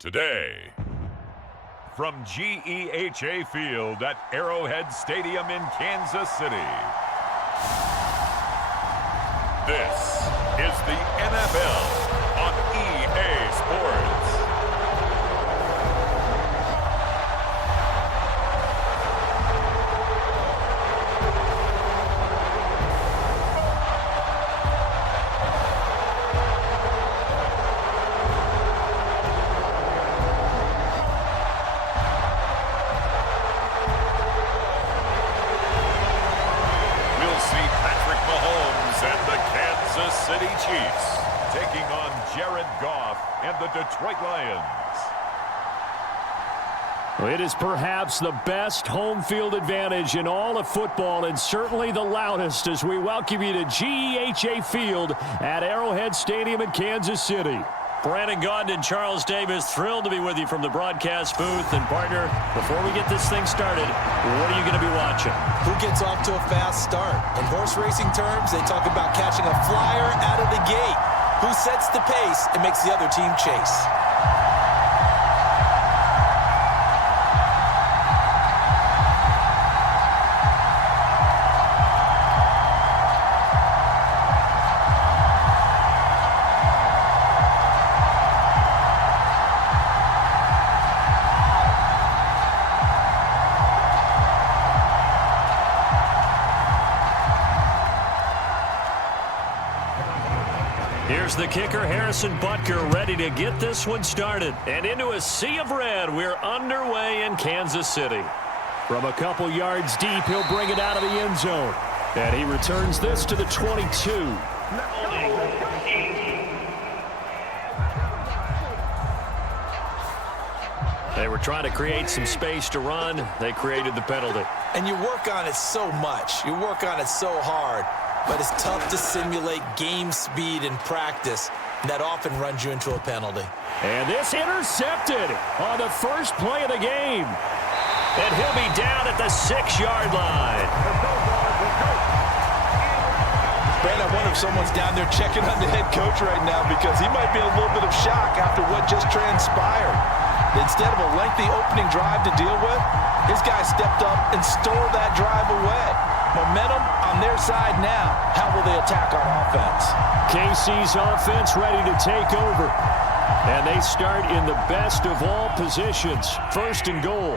Today, from GEHA Field at Arrowhead Stadium in Kansas City, this is the NFL on EA Sports. City Chiefs taking on Jared Goff and the Detroit Lions. It is perhaps the best home field advantage in all of football, and certainly the loudest, as we welcome you to GEHA Field at Arrowhead Stadium in Kansas City. Brandon Gaudin and Charles Davis, thrilled to be with you from the broadcast booth. And partner, before we get this thing started, what are you going to be watching? Who gets off to a fast start? In horse racing terms, they talk about catching a flyer out of the gate. Who sets the pace and makes the other team chase? Here's the kicker, Harrison Butker, ready to get this one started. And into a sea of red, we're underway in Kansas City. From a couple yards deep, he'll bring it out of the end zone. And he returns this to the 22. They were trying to create some space to run. They created the penalty. And you work on it so much. You work on it so hard. But it's tough to simulate game speed in practice. That often runs you into a penalty. And this intercepted on the first play of the game. And he'll be down at the 6-yard line. Brandon, I wonder if someone's down there checking on the head coach right now, because he might be in a little bit of shock after what just transpired. Instead of a lengthy opening drive to deal with, his guy stepped up and stole that drive away. Momentum on their side now. How will they attack on offense? KC's offense ready to take over. And they start in the best of all positions. First and goal.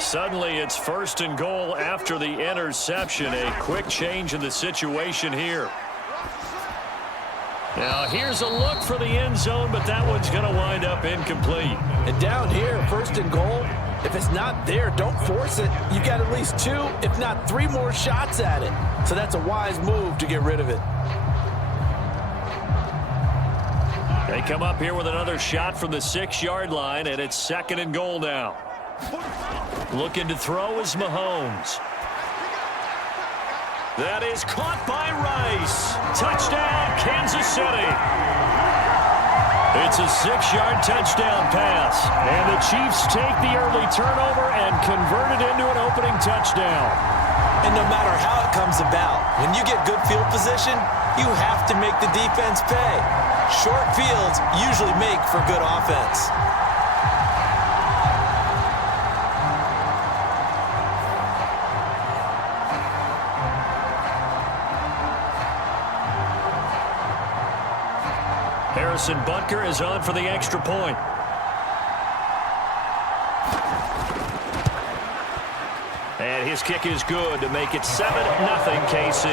Suddenly it's first and goal after the interception. A quick change in the situation here. Now here's a look for the end zone, but that one's going to wind up incomplete. And down here, first and goal, if it's not there, don't force it. You've got at least 2, if not 3 more shots at it. So that's a wise move to get rid of it. They come up here with another shot from the 6-yard line, and it's second and goal now. Looking to throw is Mahomes. That is caught by Rice. Touchdown, Kansas City. It's a 6-yard touchdown pass. And the Chiefs take the early turnover and convert it into an opening touchdown. And no matter how it comes about, when you get good field position, you have to make the defense pay. Short fields usually make for good offense. Harrison Butker is on for the extra point. And his kick is good to make it 7-0 KC.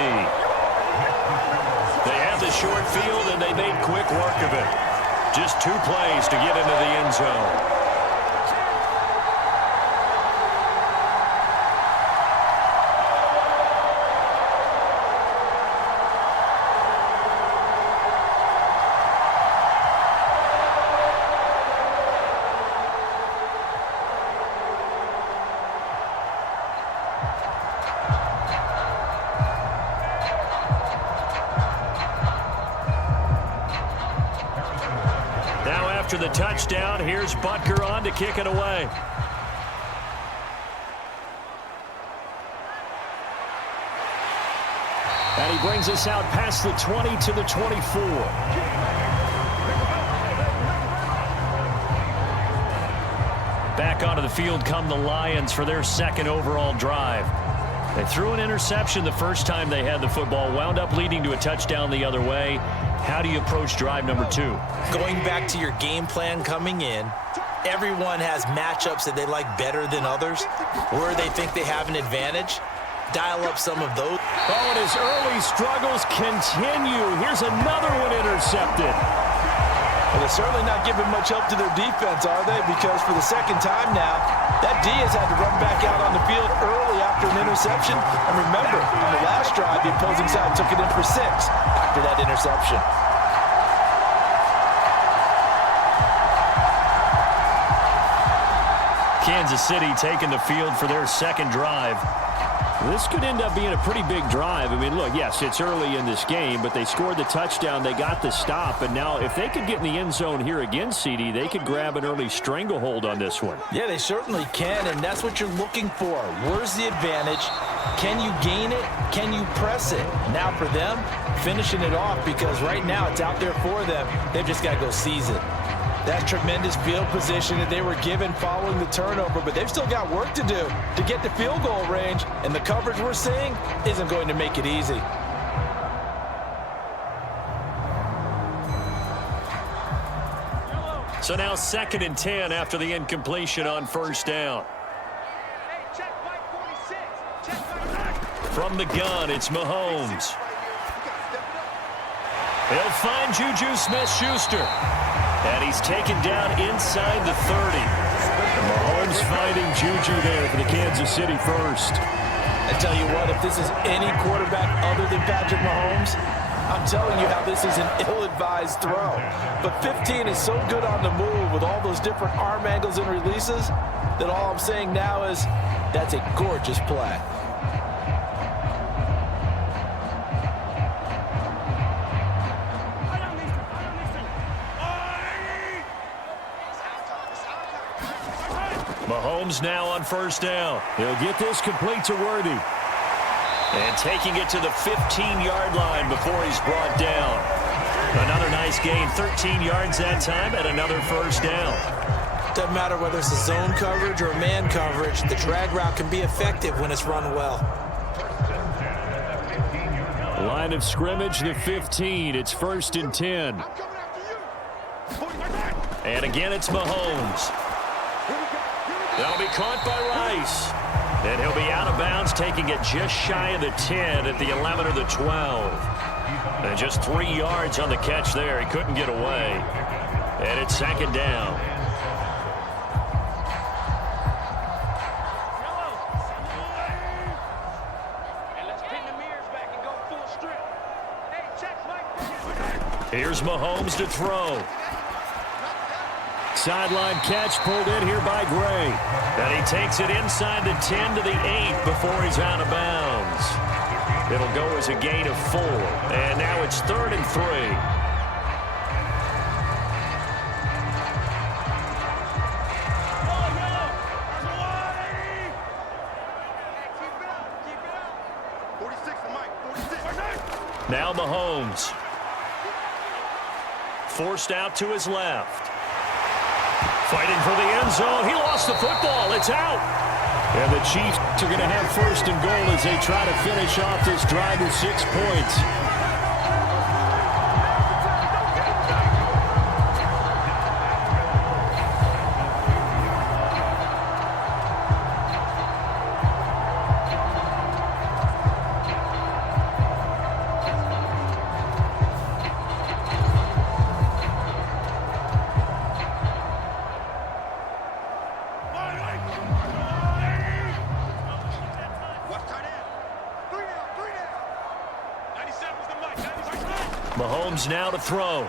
They have the short field, and they made quick work of it. Just 2 plays to get into the end zone. After the touchdown, here's Butker on to kick it away. And he brings us out past the 20 to the 24. Back onto the field come the Lions for their second overall drive. They threw an interception the first time they had the football, wound up leading to a touchdown the other way. How do you approach drive number 2? Going back to your game plan coming in, everyone has matchups that they like better than others, where they think they have an advantage. Dial up some of those. Oh, and his early struggles continue. Here's another one intercepted. Well, they're certainly not giving much help to their defense, are they? Because for the second time now, that D has had to run back out on the field early after an interception. And remember, on the last drive, the opposing side took it in for 6 after that interception. Kansas City taking the field for their second drive. This could end up being a pretty big drive. I mean, look, yes, it's early in this game, but they scored the touchdown. They got the stop. And now if they could get in the end zone here again, CD, they could grab an early stranglehold on this one. Yeah, they certainly can, and that's what you're looking for. Where's the advantage? Can you gain it? Can you press it? Now for them, finishing it off, because right now it's out there for them. They've just got to go seize it. That tremendous field position that they were given following the turnover, but they've still got work to do to get the field goal range, and the coverage we're seeing isn't going to make it easy. So now 2nd and 10 after the incompletion on first down. From the gun, it's Mahomes. He'll find Juju Smith-Schuster. And he's taken down inside the 30. Mahomes finding Juju there for the Kansas City first. I tell you what, if this is any quarterback other than Patrick Mahomes, I'm telling you how this is an ill-advised throw. But 15 is so good on the move with all those different arm angles and releases that all I'm saying now is that's a gorgeous play. Mahomes now on first down. He'll get this complete to Worthy. And taking it to the 15-yard line before he's brought down. Another nice gain, 13 yards that time, and another first down. Doesn't matter whether it's a zone coverage or a man coverage, the drag route can be effective when it's run well. Line of scrimmage, the 15. It's 1st and 10. And again, it's Mahomes. They'll be caught by Rice. And he'll be out of bounds, taking it just shy of the 10 at the 11 or the 12. And just 3 yards on the catch there. He couldn't get away. And it's 2nd down. Here's Mahomes to throw. Sideline catch pulled in here by Gray. And he takes it inside the 10 to the 8 before he's out of bounds. It'll go as a gain of 4. And now it's 3rd and 3. Now Mahomes. Forced out to his left. Fighting for the end zone. He lost the football. It's out. And the Chiefs are going to have 1st and goal as they try to finish off this drive with 6 points. Mahomes now to throw.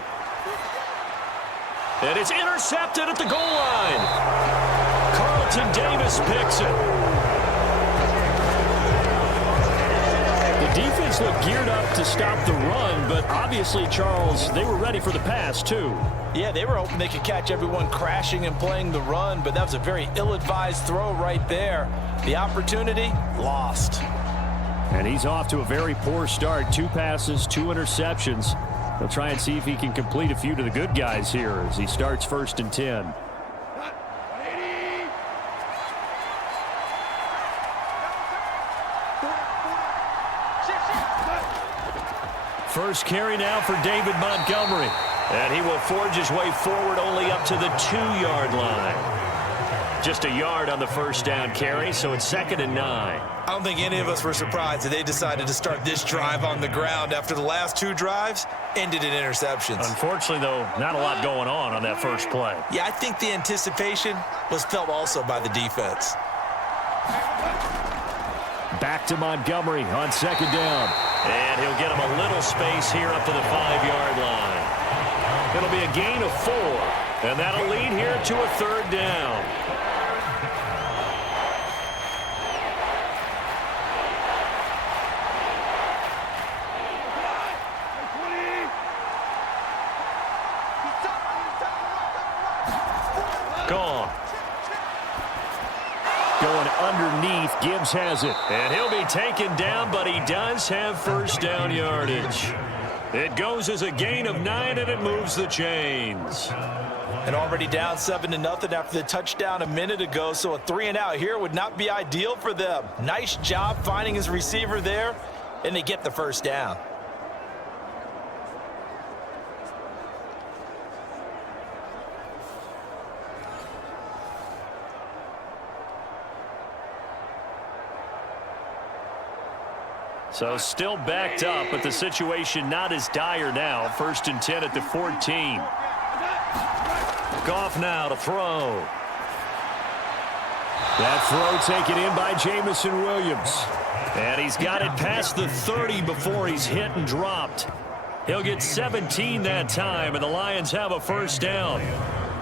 And it's intercepted at the goal line. Carlton Davis picks it. The defense looked geared up to stop the run, but obviously, Charles, they were ready for the pass, too. Yeah, they were hoping they could catch everyone crashing and playing the run, but that was a very ill-advised throw right there. The opportunity, lost. And he's off to a very poor start. 2 passes, 2 interceptions. They'll try and see if he can complete a few to the good guys here as he starts 1st and 10. First carry now for David Montgomery. And he will forge his way forward only up to the 2-yard line. Just a yard on the first down carry, so it's 2nd and 9. I don't think any of us were surprised that they decided to start this drive on the ground after the last 2 drives ended in interceptions. Unfortunately, though, not a lot going on that first play. Yeah, I think the anticipation was felt also by the defense. Back to Montgomery on 2nd down. And he'll get him a little space here up to the 5-yard line. It'll be a gain of 4, and that'll lead here to a 3rd down. Gone. Going underneath, Gibbs has it. And he'll be taken down, but he does have first down yardage. It goes as a gain of 9, and it moves the chains. And already down 7-0 after the touchdown a minute ago, so a 3-and-out here would not be ideal for them. Nice job finding his receiver there, and they get the first down. So still backed up, but the situation not as dire now. 1st and 10 at the 14. Goff now to throw. That throw taken in by Jamison Williams. And he's got it past the 30 before he's hit and dropped. He'll get 17 that time, and the Lions have a first down.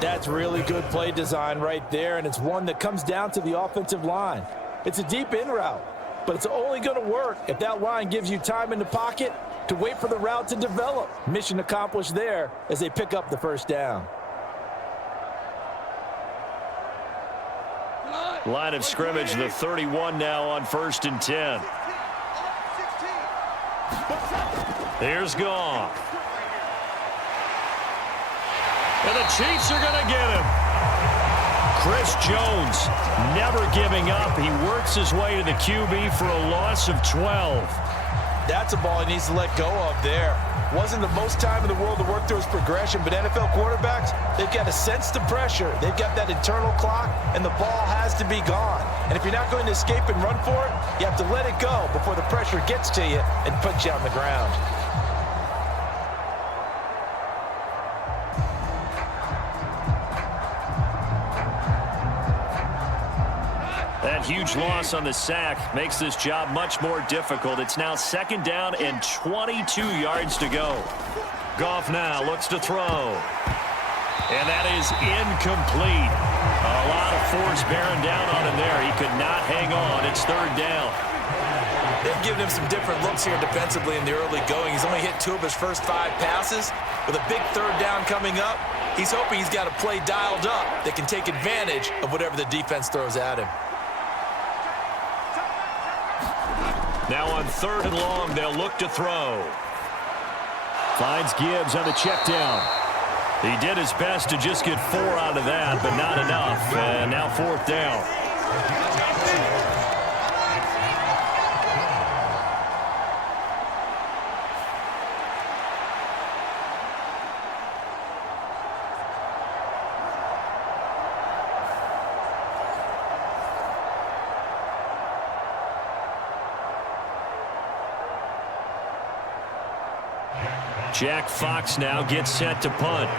That's really good play design right there, and it's one that comes down to the offensive line. It's a deep in route, but it's only going to work if that line gives you time in the pocket to wait for the route to develop. Mission accomplished there as they pick up the first down. Line of scrimmage, the 31 now on 1st and 10. Here's Goff. And the Chiefs are going to get him. Chris Jones never giving up. He works his way to the QB for a loss of 12. That's a ball he needs to let go of there. Wasn't the most time in the world to work through his progression, but NFL quarterbacks, they've got to sense the pressure. They've got that internal clock, and the ball has to be gone. And if you're not going to escape and run for it, you have to let it go before the pressure gets to you and puts you on the ground. That huge loss on the sack makes this job much more difficult. It's now 2nd down and 22 yards to go. Goff now looks to throw. And that is incomplete. A lot of force bearing down on him there. He could not hang on. It's 3rd down. They've given him some different looks here defensively in the early going. He's only hit 2 of his first 5 passes. With a big 3rd down coming up, he's hoping he's got a play dialed up that can take advantage of whatever the defense throws at him. Now on 3rd and long, they'll look to throw. Finds Gibbs on the check down. He did his best to just get 4 out of that, but not enough. And now 4th down. Jack Fox now gets set to punt.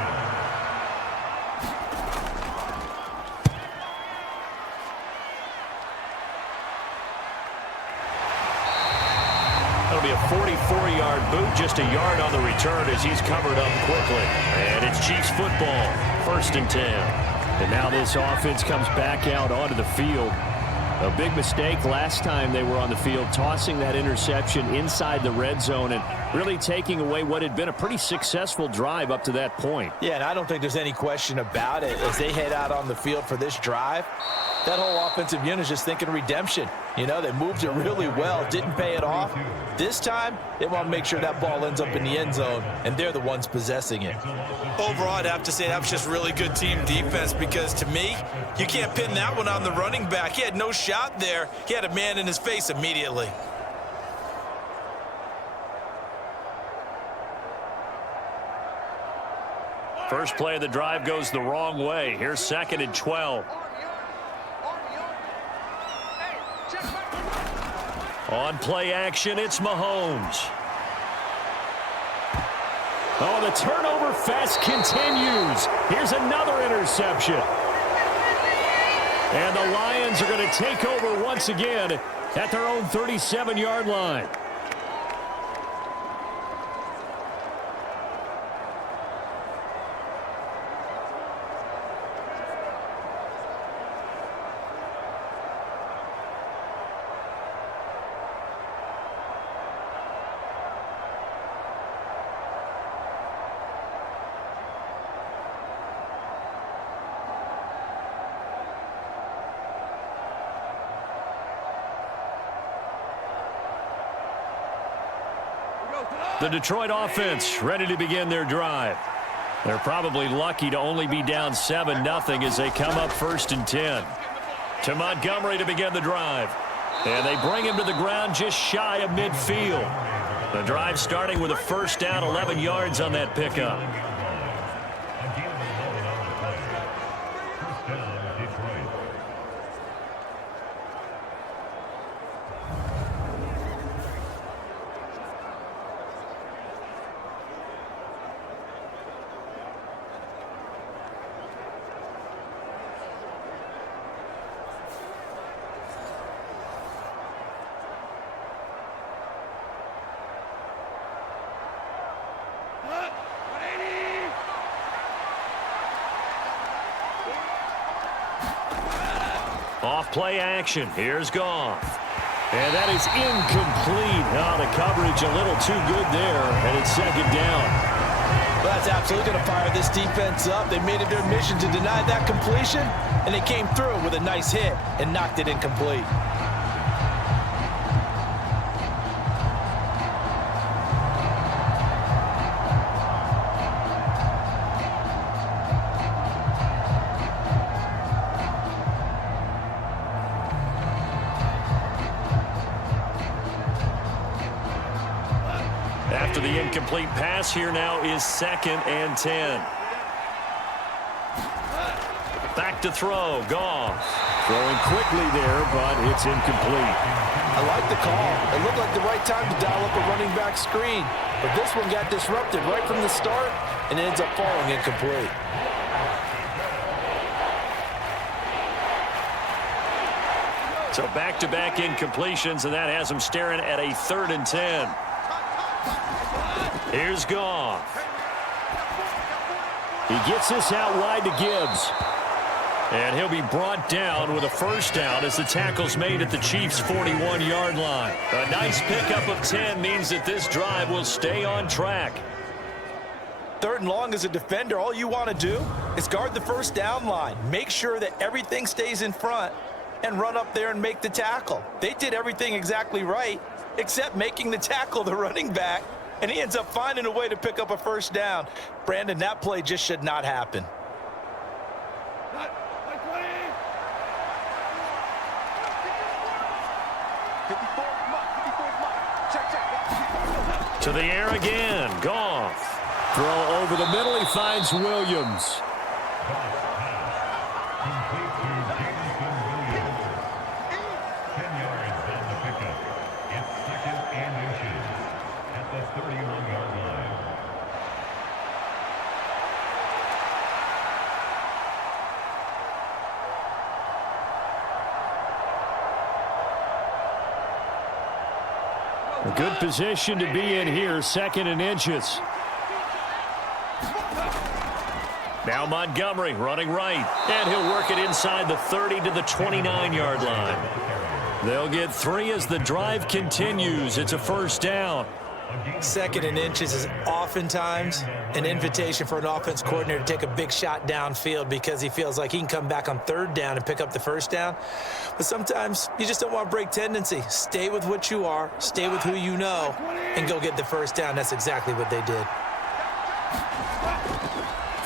That'll be a 44-yard boot, just a yard on the return as he's covered up quickly. And it's Chiefs football, 1st and 10. And now this offense comes back out onto the field. A big mistake last time they were on the field, tossing that interception inside the red zone and really taking away what had been a pretty successful drive up to that point. Yeah, and I don't think there's any question about it. As they head out on the field for this drive, that whole offensive unit is just thinking redemption. You know, they moved it really well, didn't pay it off. This time, they want to make sure that ball ends up in the end zone, and they're the ones possessing it. Overall, I'd have to say that was just really good team defense because, to me, you can't pin that one on the running back. He had no shot there. He had a man in his face immediately. First play of the drive goes the wrong way. Here's 2nd and 12. On play action, it's Mahomes. Oh, the turnover fest continues. Here's another interception. And the Lions are going to take over once again at their own 37-yard line. The Detroit offense ready to begin their drive. They're probably lucky to only be down 7-0 as they come up 1st and 10. To Montgomery to begin the drive. And they bring him to the ground just shy of midfield. The drive starting with a 1st down, 11 yards on that pickup. Off play action. Here's Goff. And that is incomplete. Oh, the coverage a little too good there. And it's 2nd down. Well, that's absolutely going to fire this defense up. They made it their mission to deny that completion, and they came through with a nice hit and knocked it incomplete. After the incomplete pass, here now is 2nd and 10. Back to throw. Goff. Throwing quickly there, but it's incomplete. I like the call. It looked like the right time to dial up a running back screen. But this one got disrupted right from the start and ends up falling incomplete. So back-to-back incompletions, and that has him staring at a 3rd and 10. Here's Goff. He gets this out wide to Gibbs. And he'll be brought down with a 1st down as the tackle's made at the Chiefs' 41-yard line. A nice pickup of 10 means that this drive will stay on track. 3rd and long as a defender, all you want to do is guard the 1st down line. Make sure that everything stays in front and run up there and make the tackle. They did everything exactly right except making the tackle the running back. And he ends up finding a way to pick up a 1st down. Brandon, that play just should not happen. To the air again. Goff. Throw over the middle. He finds Williams. A good position to be in here, 2nd and inches. Now Montgomery running right, and he'll work it inside the 30 to the 29-yard line. They'll get 3 as the drive continues. It's a 1st down. 2nd and inches is oftentimes an invitation for an offense coordinator to take a big shot downfield because he feels like he can come back on 3rd down and pick up the 1st down. But sometimes you just don't want to break tendency. Stay with what you are, stay with who you know, and go get the 1st down. That's exactly what they did.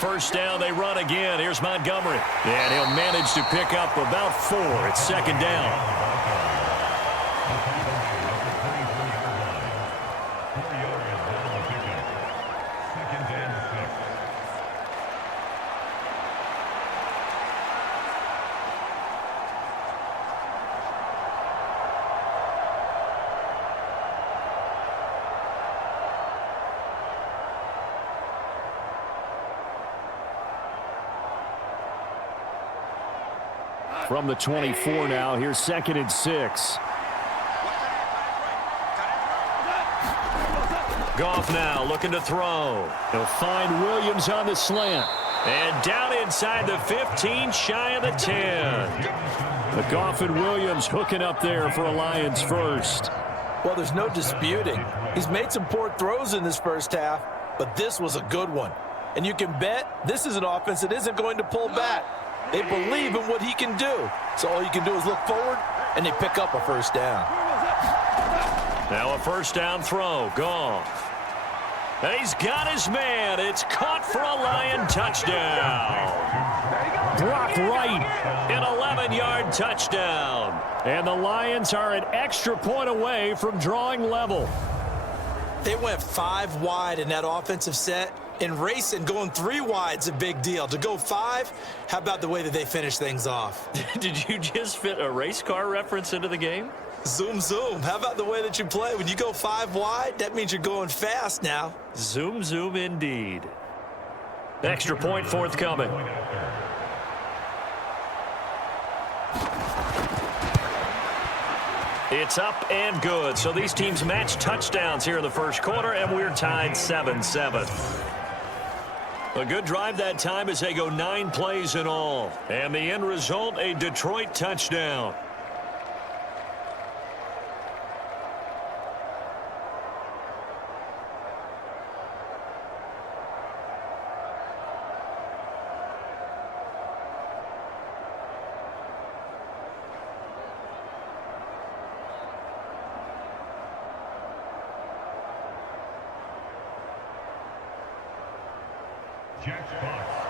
1st down, they run again. Here's Montgomery. And he'll manage to pick up about 4. It's 2nd down. From the 24 now, here's 2nd and 6. Goff now looking to throw. He'll find Williams on the slant. And down inside the 15, shy of the 10. But Goff and Williams hooking up there for a Lions first. Well, there's no disputing. He's made some poor throws in this first half, but this was a good one. And you can bet this is an offense that isn't going to pull back. They believe in what he can do. So all you can do is look forward, and they pick up a first down. Now a first down throw. Goff. And he's got his man. It's caught for a Lion touchdown. Brock Wright, an 11-yard touchdown. And the Lions are an extra point away from drawing level. They went 5 wide in that offensive set. And racing, going 3 wide's a big deal. To go 5, how about the way that they finish things off? Did you just fit a race car reference into the game? Zoom, zoom. How about the way that you play? When you go 5 wide, that means you're going fast now. Zoom, zoom indeed. Extra point forthcoming. It's up and good. So these teams match touchdowns here in the first quarter, and we're tied 7-7. A good drive that time as they go 9 plays in all. And the end result, a Detroit touchdown.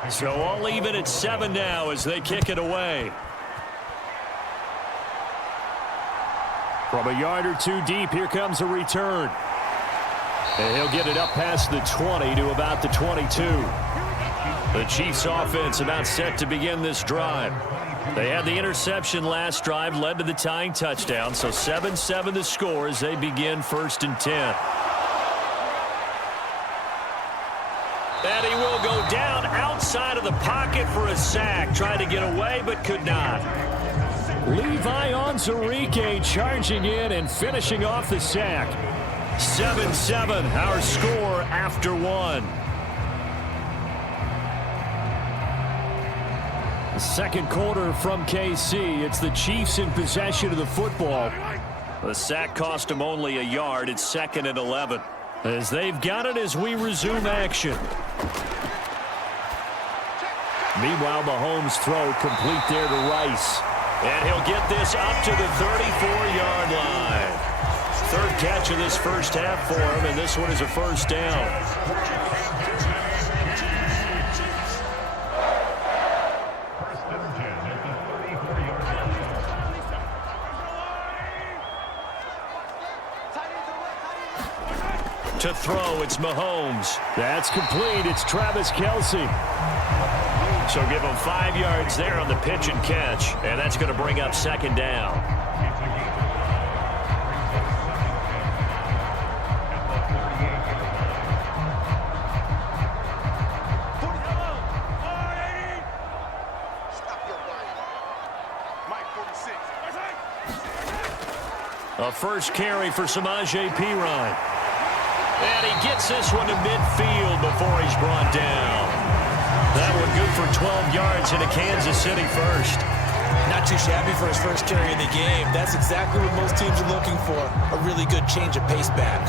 So all even at 7 now as they kick it away. From a yard or 2 deep, here comes a return. And he'll get it up past the 20 to about the 22. The Chiefs offense about set to begin this drive. They had the interception last drive, led to the tying touchdown. So 7-7 the score as they begin 1st and 10. And he will go down outside of the pocket for a sack. Tried to get away, but could not. Levi Onwuzurike charging in and finishing off the sack. 7-7, our score after 1. The second quarter from KC. It's the Chiefs in possession of the football. The sack cost him only a yard. It's 2nd and 11. As they've got it as we resume action. Meanwhile, Mahomes' throw complete there to Rice. And he'll get this up to the 34-yard line. 3rd catch of this first half for him, and this one is a first down. To throw, it's Mahomes. That's complete. It's Travis Kelce. So give him 5 yards there on the pitch and catch. And that's going to bring up 2nd down. A first carry for Samaje Perine. And he gets this one to midfield before he's brought down. That one good for 12 yards into Kansas City first. Not too shabby for his first carry of the game. That's exactly what most teams are looking for. A really good change of pace back.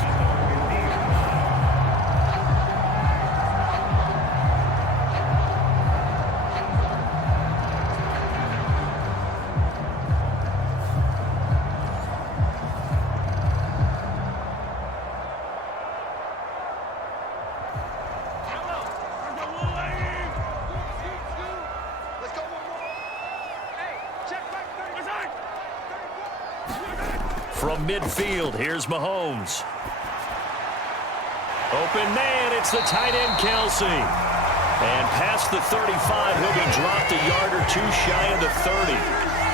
From midfield, here's Mahomes. Open man, it's the tight end Kelce. And past the 35, he'll be dropped a yard or 2 shy of the 30.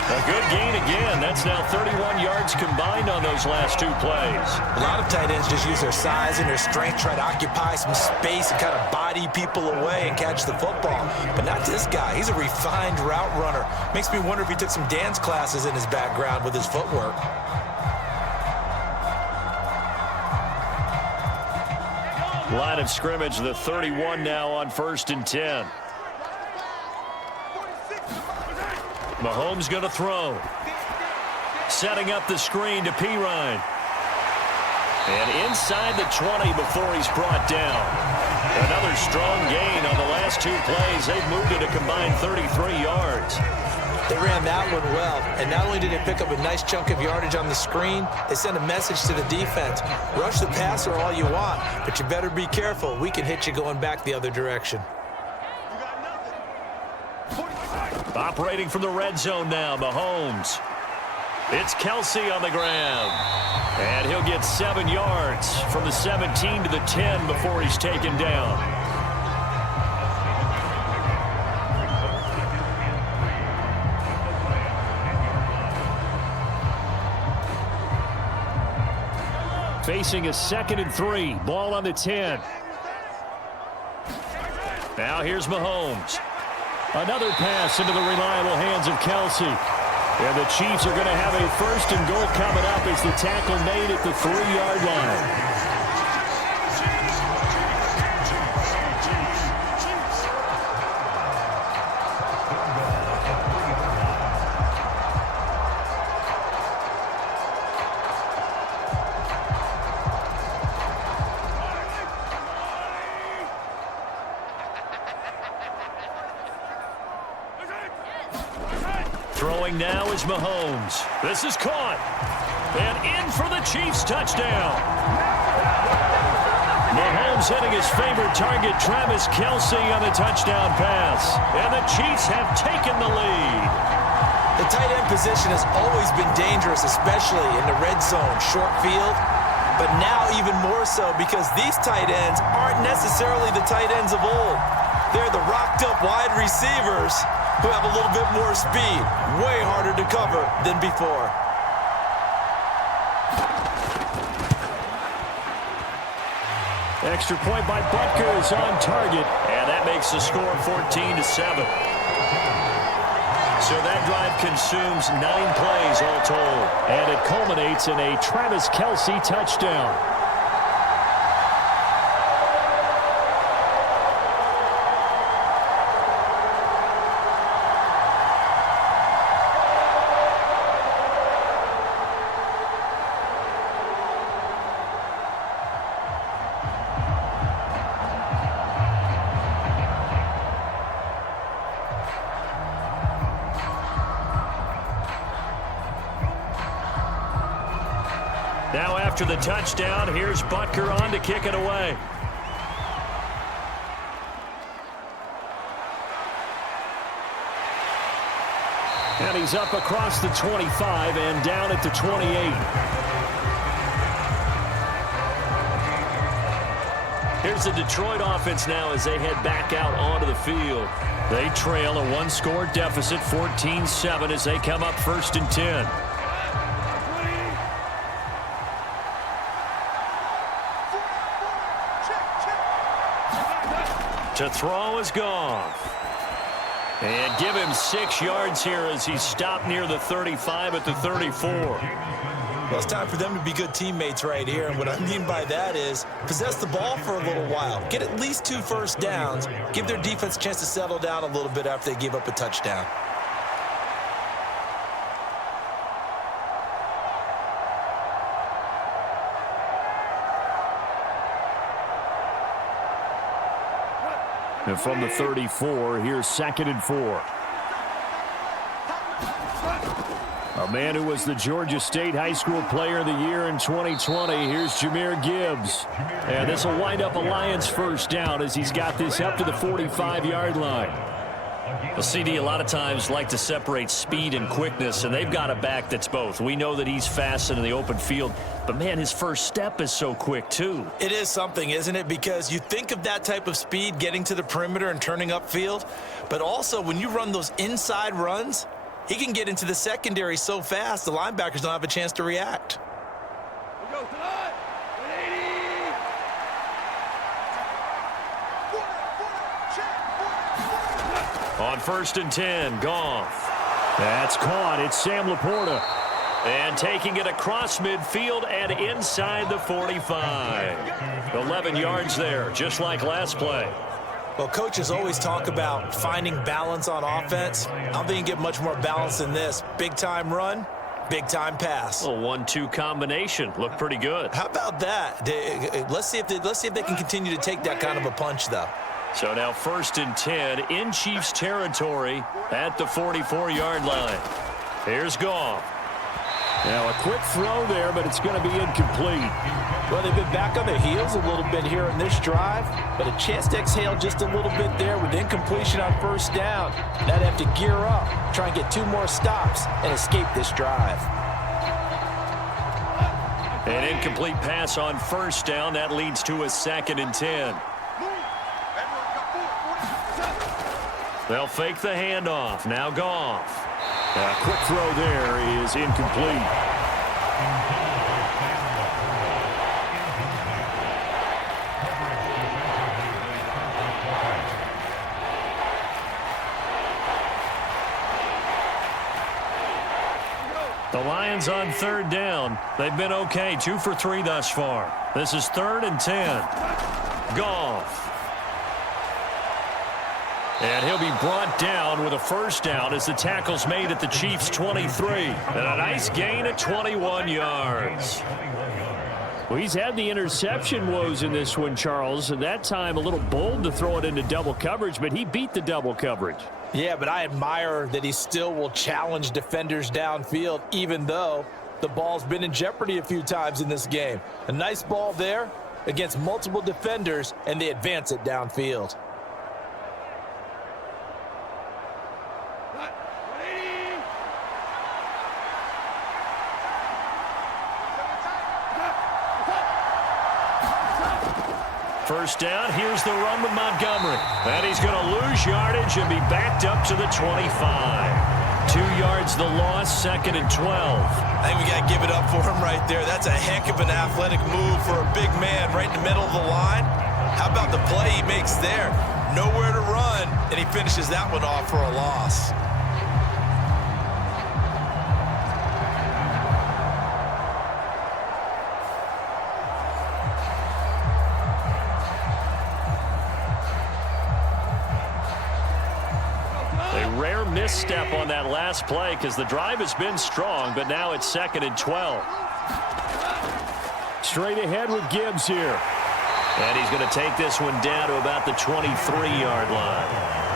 A good gain again. That's now 31 yards combined on those last two plays. A lot of tight ends just use their size and their strength, try to occupy some space and kind of body people away and catch the football. But not this guy. He's a refined route runner. Makes me wonder if he took some dance classes in his background with his footwork. Line of scrimmage, the 31 now on 1st and 10. Mahomes going to throw. Setting up the screen to Pirine. And inside the 20 before he's brought down. Another strong gain on the last two plays. They've moved it a combined 33 yards. They ran that one well, and not only did they pick up a nice chunk of yardage on the screen, they sent a message to the defense. Rush the passer all you want, but you better be careful. We can hit you going back the other direction. Operating from the red zone now, Mahomes. It's Kelsey on the ground. And he'll get 7 yards from the 17 to the 10 before he's taken down. Facing a 2nd and 3. Ball on the 10. Now here's Mahomes. Another pass into the reliable hands of Kelsey. And the Chiefs are going to have a 1st and goal coming up as the tackle made at the 3-yard line. Throwing now is Mahomes. This is caught. And in for the Chiefs touchdown. Mahomes hitting his favorite target, Travis Kelsey, on the touchdown pass. And the Chiefs have taken the lead. The tight end position has always been dangerous, especially in the red zone, short field. But now even more so because these tight ends aren't necessarily the tight ends of old. They're the rocked-up wide receivers who have a little bit more speed. Way harder to cover than before. Extra point by Butker is on target, and that makes the score 14-7. So that drive consumes 9 plays all told, and it culminates in a Travis Kelsey touchdown. Now after the touchdown, here's Butker on to kick it away. And he's up across the 25 and down at the 28. Here's the Detroit offense now as they head back out onto the field. They trail a 1-score deficit, 14-7, as they come up 1st and 10. To throw is Goff. And give him 6 yards here as he's stopped near the 35 at the 34. Well, it's time for them to be good teammates right here. And what I mean by that is possess the ball for a little while. Get at least 2 first downs. Give their defense a chance to settle down a little bit after they give up a touchdown. And from the 34, here's 2nd and 4. A man who was the Georgia State High School Player of the Year in 2020. Here's Jahmyr Gibbs. And this will wind up a Lions 1st down as he's got this up to the 45-yard line. Well, CD, a lot of times like to separate speed and quickness, and they've got a back that's both. We know that he's fast in the open field, but, man, his first step is so quick, too. It is something, isn't it? Because you think of that type of speed getting to the perimeter and turning upfield, but also when you run those inside runs, He can get into the secondary so fast, the linebackers don't have a chance to react. On 1st and 10, Goff. That's caught. It's Sam Laporta. And taking it across midfield and inside the 45. 11 yards there, just like last play. Well, coaches always talk about finding balance on offense. I don't think you get much more balance than this. Big-time run, big-time pass. A 1-2 combination. Looked pretty good. How about that? Let's see if they can continue to take that kind of a punch, though. So now 1st and 10 in Chiefs territory at the 44-yard line. Here's Goff. Now a quick throw there, but it's going to be incomplete. Well, they've been back on their heels a little bit here in this drive, but a chance to exhale just a little bit there with incompletion on 1st down. Now they have to gear up, try and get 2 more stops, and escape this drive. An incomplete pass on 1st down. That leads to a 2nd and 10. They'll fake the handoff. Now Goff. A quick throw there is incomplete. The Lions on 3rd down. They've been okay, 2 for 3 thus far. This is 3rd and 10. Goff. And he'll be brought down with a 1st down as the tackle's made at the Chiefs' 23. And a nice gain of 21 yards. Well, he's had the interception woes in this one, Charles, and that time a little bold to throw it into double coverage, but he beat the double coverage. Yeah, but I admire that he still will challenge defenders downfield, even though the ball's been in jeopardy a few times in this game. A nice ball there against multiple defenders, and they advance it downfield. First down, here's the run with Montgomery. And he's going to lose yardage and be backed up to the 25. 2 yards the loss, 2nd and 12. I think we got to give it up for him right there. That's a heck of an athletic move for a big man right in the middle of the line. How about the play he makes there? Nowhere to run, and he finishes that one off for a loss. Misstep on that last play because the drive has been strong, but now it's 2nd and 12. Straight ahead with Gibbs here. And he's going to take this one down to about the 23-yard line.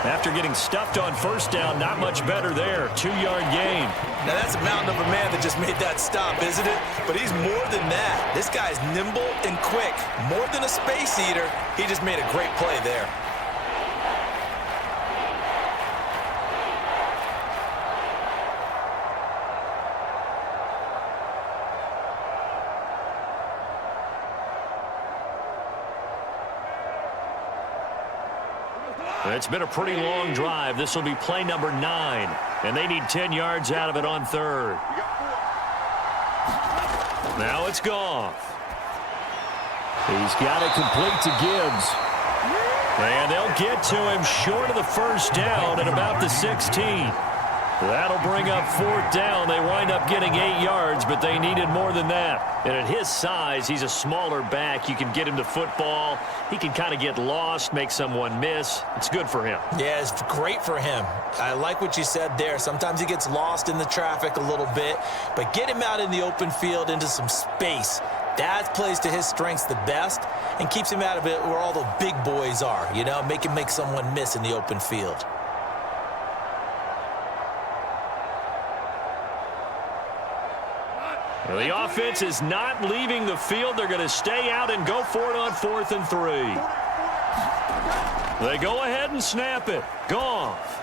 After getting stuffed on 1st down, not much better there. 2-yard gain. Now that's a mountain of a man that just made that stop, isn't it? But he's more than that. This guy's nimble and quick. More than a space eater, he just made a great play there. It's been a pretty long drive. This will be play number 9, and they need 10 yards out of it on 3rd. Now it's Goff. He's got it complete to Gibbs. And they'll get to him short of the 1st down at about the 16. That'll bring up 4th down. They wind up getting 8 yards, but they needed more than that. And at his size, he's a smaller back. You can get him to football. He can kind of get lost, make someone miss. It's good for him. Yeah, it's great for him. I like what you said there. Sometimes he gets lost in the traffic a little bit, but get him out in the open field into some space. That plays to his strengths the best and keeps him out of it where all the big boys are, you know, make him make someone miss in the open field. Well, the offense is not leaving the field. They're going to stay out and go for it on 4th and 3. They go ahead and snap it. Goff.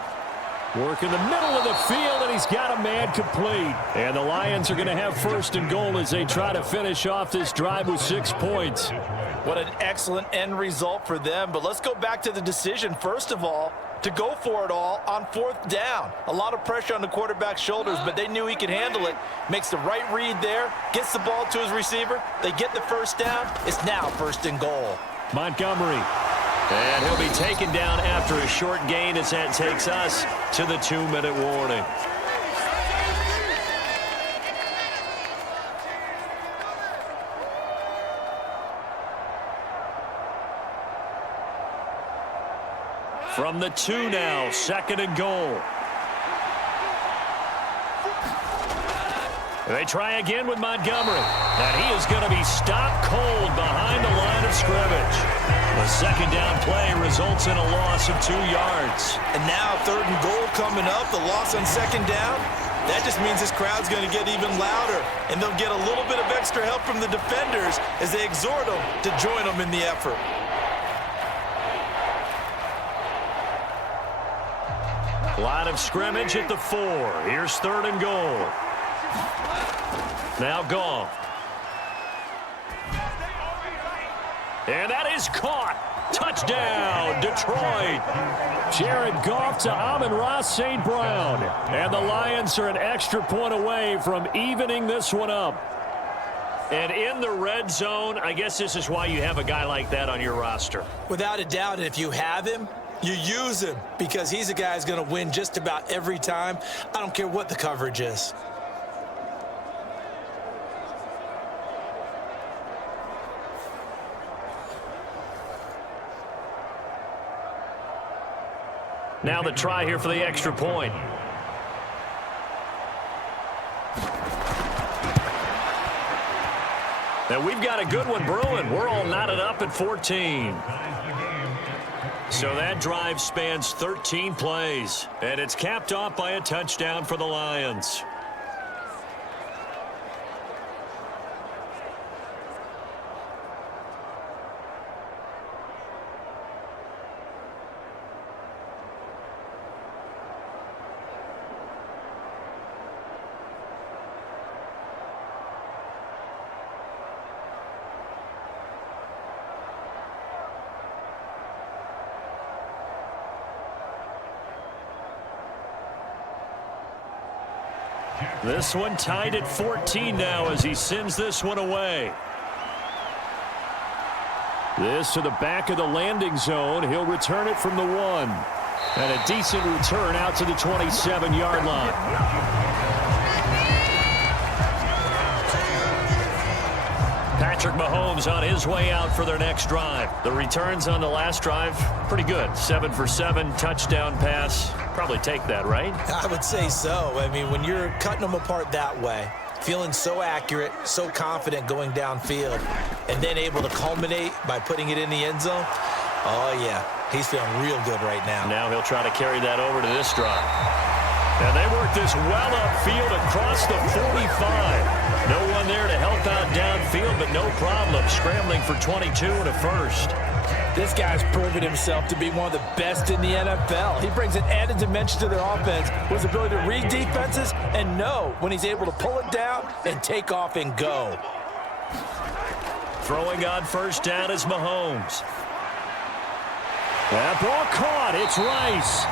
Work in the middle of the field, and he's got a man complete. And the Lions are going to have 1st and goal as they try to finish off this drive with 6 points. What an excellent end result for them. But let's go back to the decision, first of all, to go for it all on 4th down. A lot of pressure on the quarterback's shoulders, but they knew he could handle it. Makes the right read there, gets the ball to his receiver. They get the first down. It's now 1st and goal. Montgomery. And he'll be taken down after a short gain as that takes us to the 2-minute warning. From the 2 now, 2nd and goal. They try again with Montgomery. And he is going to be stopped cold behind the line of scrimmage. The 2nd down play results in a loss of 2 yards. And now 3rd and goal coming up. The loss on 2nd down. That just means this crowd's going to get even louder. And they'll get a little bit of extra help from the defenders as they exhort them to join them in the effort. Line of scrimmage at the 4. Here's 3rd and goal. Now Goff. And that is caught. Touchdown, Detroit. Jared Goff to Amon-Ra St. Brown. And the Lions are an extra point away from evening this one up. And in the red zone, I guess this is why you have a guy like that on your roster. Without a doubt, if you have him, you use him because he's a guy who's going to win just about every time. I don't care what the coverage is. Now the try here for the extra point. And we've got a good one brewing. We're all knotted up at 14. So that drive spans 13 plays, and it's capped off by a touchdown for the Lions. This one tied at 14 now as he sends this one away. This to the back of the landing zone. He'll return it from the 1. And a decent return out to the 27-yard line. Patrick Mahomes on his way out for their next drive. The returns on the last drive, pretty good. 7 for 7, touchdown pass. Probably take that, right? I would say so. I mean, when you're cutting them apart that way, feeling so accurate, so confident going downfield, and then able to culminate by putting it in the end zone, oh, yeah, he's feeling real good right now. Now he'll try to carry that over to this drive. And they work this well upfield across the 45. No one there to help out downfield, but no problem. Scrambling for 22 and a first. This guy's proven himself to be one of the best in the NFL. He brings an added dimension to their offense with his ability to read defenses and know when he's able to pull it down and take off and go. Throwing on first down is Mahomes. That ball caught. It's Rice.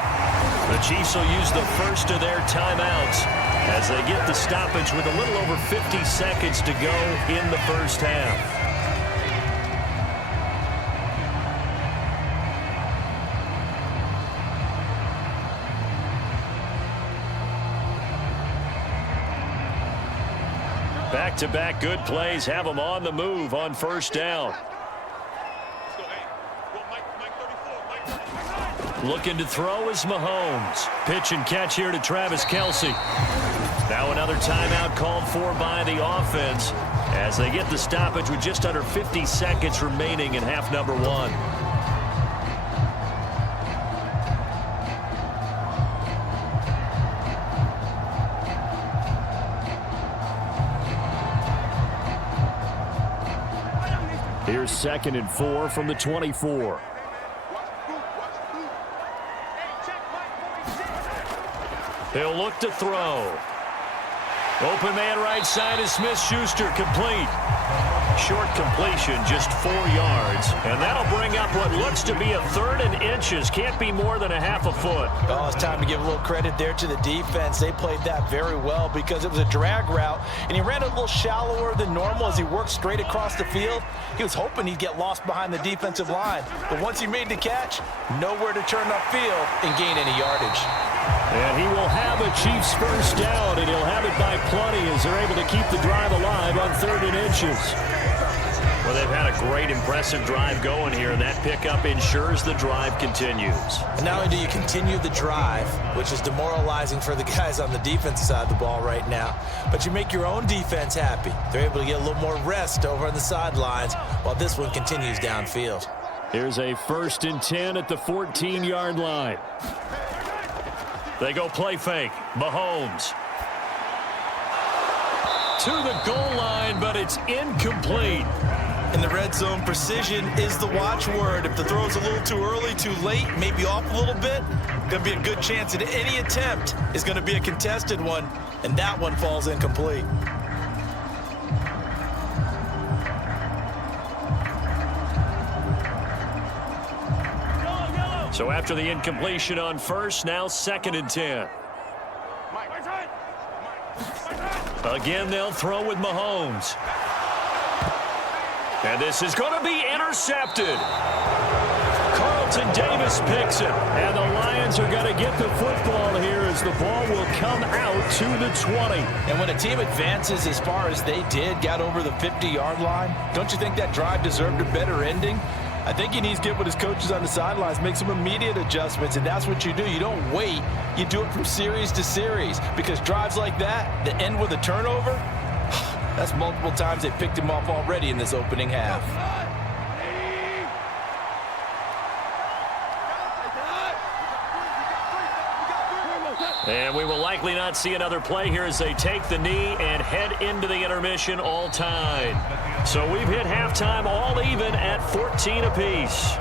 The Chiefs will use the first of their timeouts as they get the stoppage with a little over 50 seconds to go in the first half. Back-to-back good plays have them on the move on first down. Looking to throw is Mahomes. Pitch and catch here to Travis Kelce. Now another timeout called for by the offense as they get the stoppage with just under 50 seconds remaining in half number 1. Here's 2nd and 4 from the 24. He'll look to throw. Open man right side is Smith-Schuster, complete. Short completion, just 4 yards. And that'll bring up what looks to be a 3rd and inches. Can't be more than a half a foot. Oh, it's time to give a little credit there to the defense. They played that very well because it was a drag route, and he ran a little shallower than normal as he worked straight across the field. He was hoping he'd get lost behind the defensive line. But once he made the catch, nowhere to turn upfield and gain any yardage. And he will have a Chiefs first down, and he'll have it by plenty as they're able to keep the drive alive on 3rd and inches. Well, they've had a great, impressive drive going here, and that pickup ensures the drive continues. Not only do you continue the drive, which is demoralizing for the guys on the defensive side of the ball right now, but you make your own defense happy. They're able to get a little more rest over on the sidelines while this one continues downfield. Here's a 1st and 10 at the 14-yard line. They go play fake. Mahomes to the goal line, but it's incomplete. In the red zone, precision is the watchword. If the throw's a little too early, too late, maybe off a little bit, going to be a good chance that any attempt is going to be a contested one, and that one falls incomplete. So after the incompletion on 1st, now 2nd and 10. Again, they'll throw with Mahomes. And this is going to be intercepted. Carlton Davis picks it. And the Lions are going to get the football here as the ball will come out to the 20. And when a team advances as far as they did, got over the 50-yard line, don't you think that drive deserved a better ending? I think he needs to get with his coaches on the sidelines, make some immediate adjustments, and that's what you do. You don't wait. You do it from series to series, because drives like that end with a turnover, that's multiple times they picked him off already in this opening half. And we will likely not see another play here as they take the knee and head into the intermission all tied. So we've hit halftime all even at 14 apiece.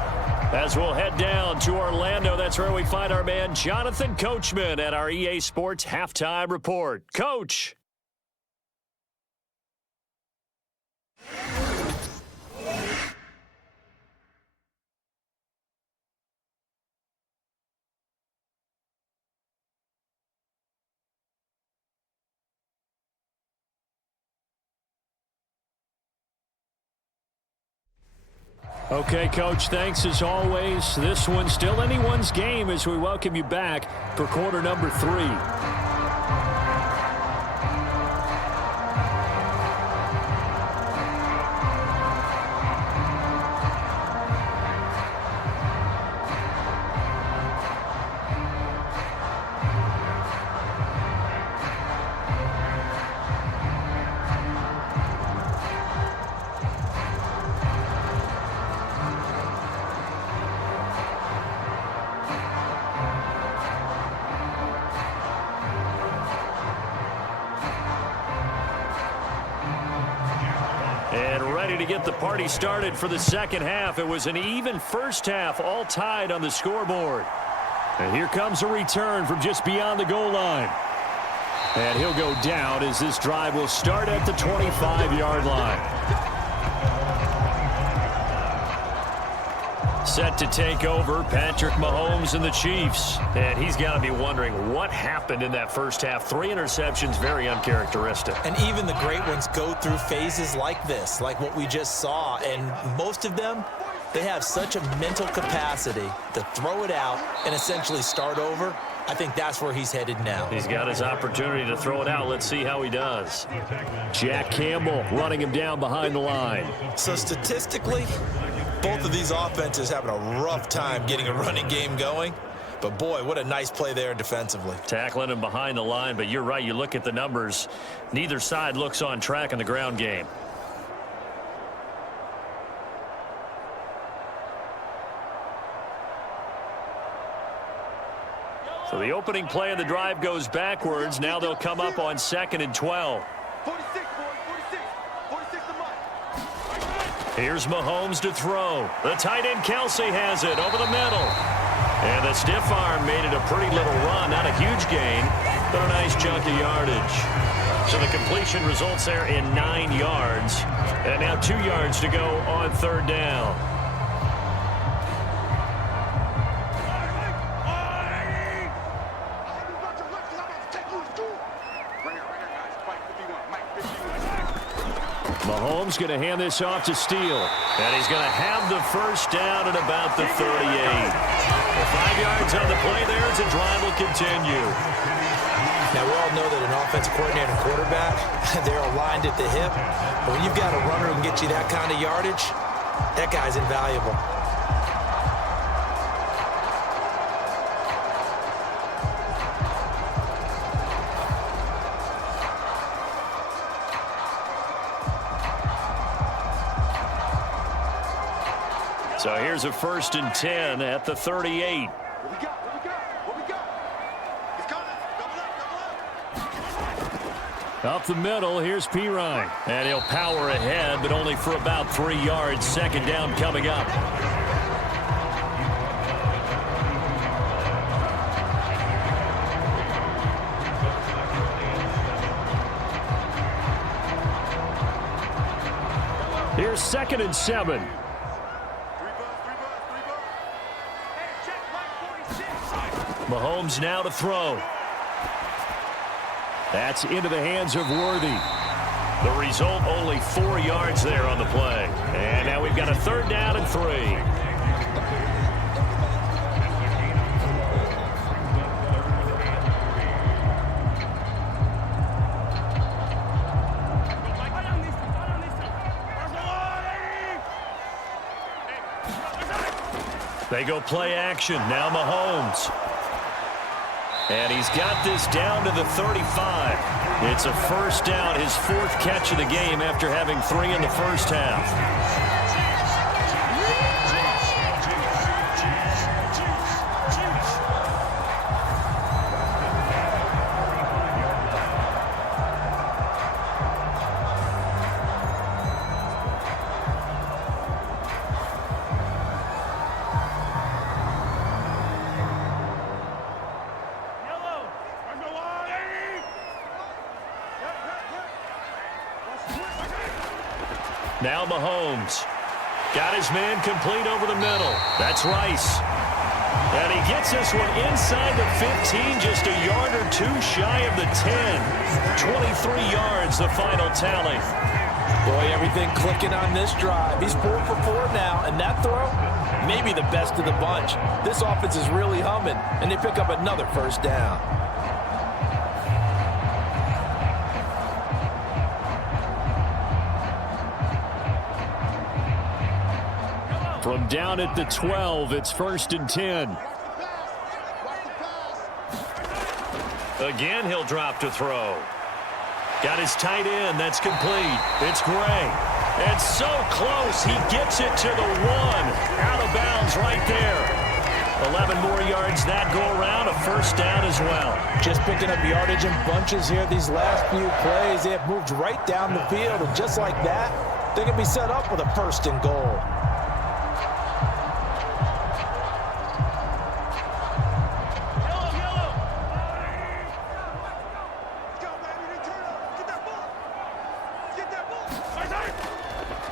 As we'll head down to Orlando, that's where we find our man Jonathan Coachman at our EA Sports Halftime Report. Coach. Okay, Coach, thanks as always. This one's still anyone's game as we welcome you back for quarter number 3. To get the party started for the second half. It was an even first half, all tied on the scoreboard. And here comes a return from just beyond the goal line. And he'll go down as this drive will start at the 25-yard line. Set to take over, Patrick Mahomes and the Chiefs. And he's got to be wondering what happened in that first half. 3 interceptions, very uncharacteristic. And even the great ones go through phases like this, like what we just saw. And most of them, they have such a mental capacity to throw it out and essentially start over. I think that's where he's headed now. He's got his opportunity to throw it out. Let's see how he does. Jack Campbell running him down behind the line. So statistically, both of these offenses having a rough time getting a running game going. But, boy, what a nice play there defensively. Tackling him behind the line, but you're right. You look at the numbers. Neither side looks on track in the ground game. So the opening play of the drive goes backwards. Now they'll come up on 2nd and 12. 46 to Mike. Here's Mahomes to throw. The tight end Kelsey has it over the middle. And the stiff arm made it a pretty little run. Not a huge gain, but a nice chunk of yardage. So the completion results there in 9 yards. And now 2 yards to go on third down. Mahomes going to hand this off to Steele. And he's going to have the first down at about the 38. Well, 5 yards on the play there as the drive will continue. Now, we all know that an offensive coordinator and quarterback, they're aligned at the hip. But when you've got a runner who can get you that kind of yardage, that guy's invaluable. So here's a 1st and 10 at the 38. Up the middle, here's Pirine. And he'll power ahead, but only for about 3 yards. 2nd down coming up. Here's 2nd and 7. Mahomes now to throw. That's into the hands of Worthy. The result, only 4 yards there on the play. And now we've got a 3rd down and 3. They go play action. Now Mahomes. And he's got this down to the 35. It's a 1st down, his 4th catch of the game after having 3 in the first half. Now Mahomes. Got his man complete over the middle. That's Rice. And he gets this one inside the 15, just a yard or 2 shy of the 10. 23 yards, the final tally. Boy, everything clicking on this drive. He's 4 for 4 now, and that throw, maybe the best of the bunch. This offense is really humming, and they pick up another 1st down. From down at the 12, it's 1st and 10. Again, he'll drop to throw. Got his tight end. That's complete. It's Gray. And so close. He gets it to the 1. Out of bounds right there. 11 more yards that go around. A 1st down as well. Just picking up yardage in bunches here. These last few plays, they have moved right down the field. And just like that, they can be set up with a 1st and goal.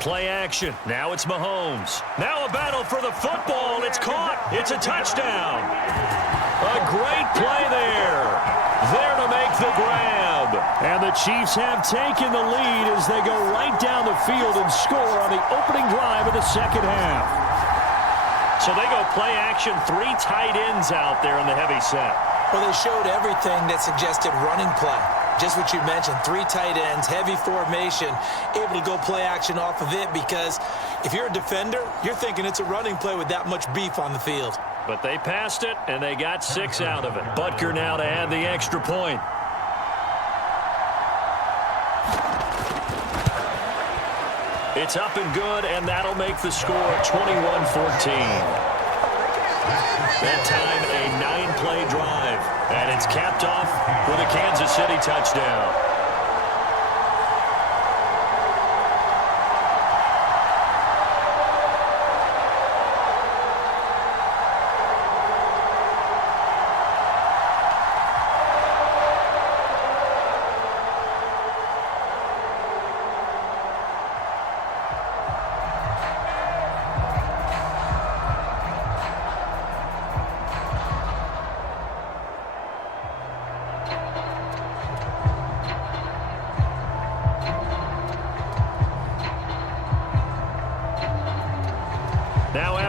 Play action. Now it's Mahomes. Now a battle for the football. It's caught. It's a touchdown. A great play there. There to make the grab. And the Chiefs have taken the lead as they go right down the field and score on the opening drive of the 2nd half. So they go play action. 3 tight ends out there in the heavy set. Well, they showed everything that suggested running play. Just what you mentioned, 3 tight ends, heavy formation, able to go play action off of it because if you're a defender, you're thinking it's a running play with that much beef on the field. But they passed it, and they got 6 out of it. Butker now to add the extra point. It's up and good, and that'll make the score 21-14. That time, a 9-play drive, and it's capped off with a Kansas City touchdown.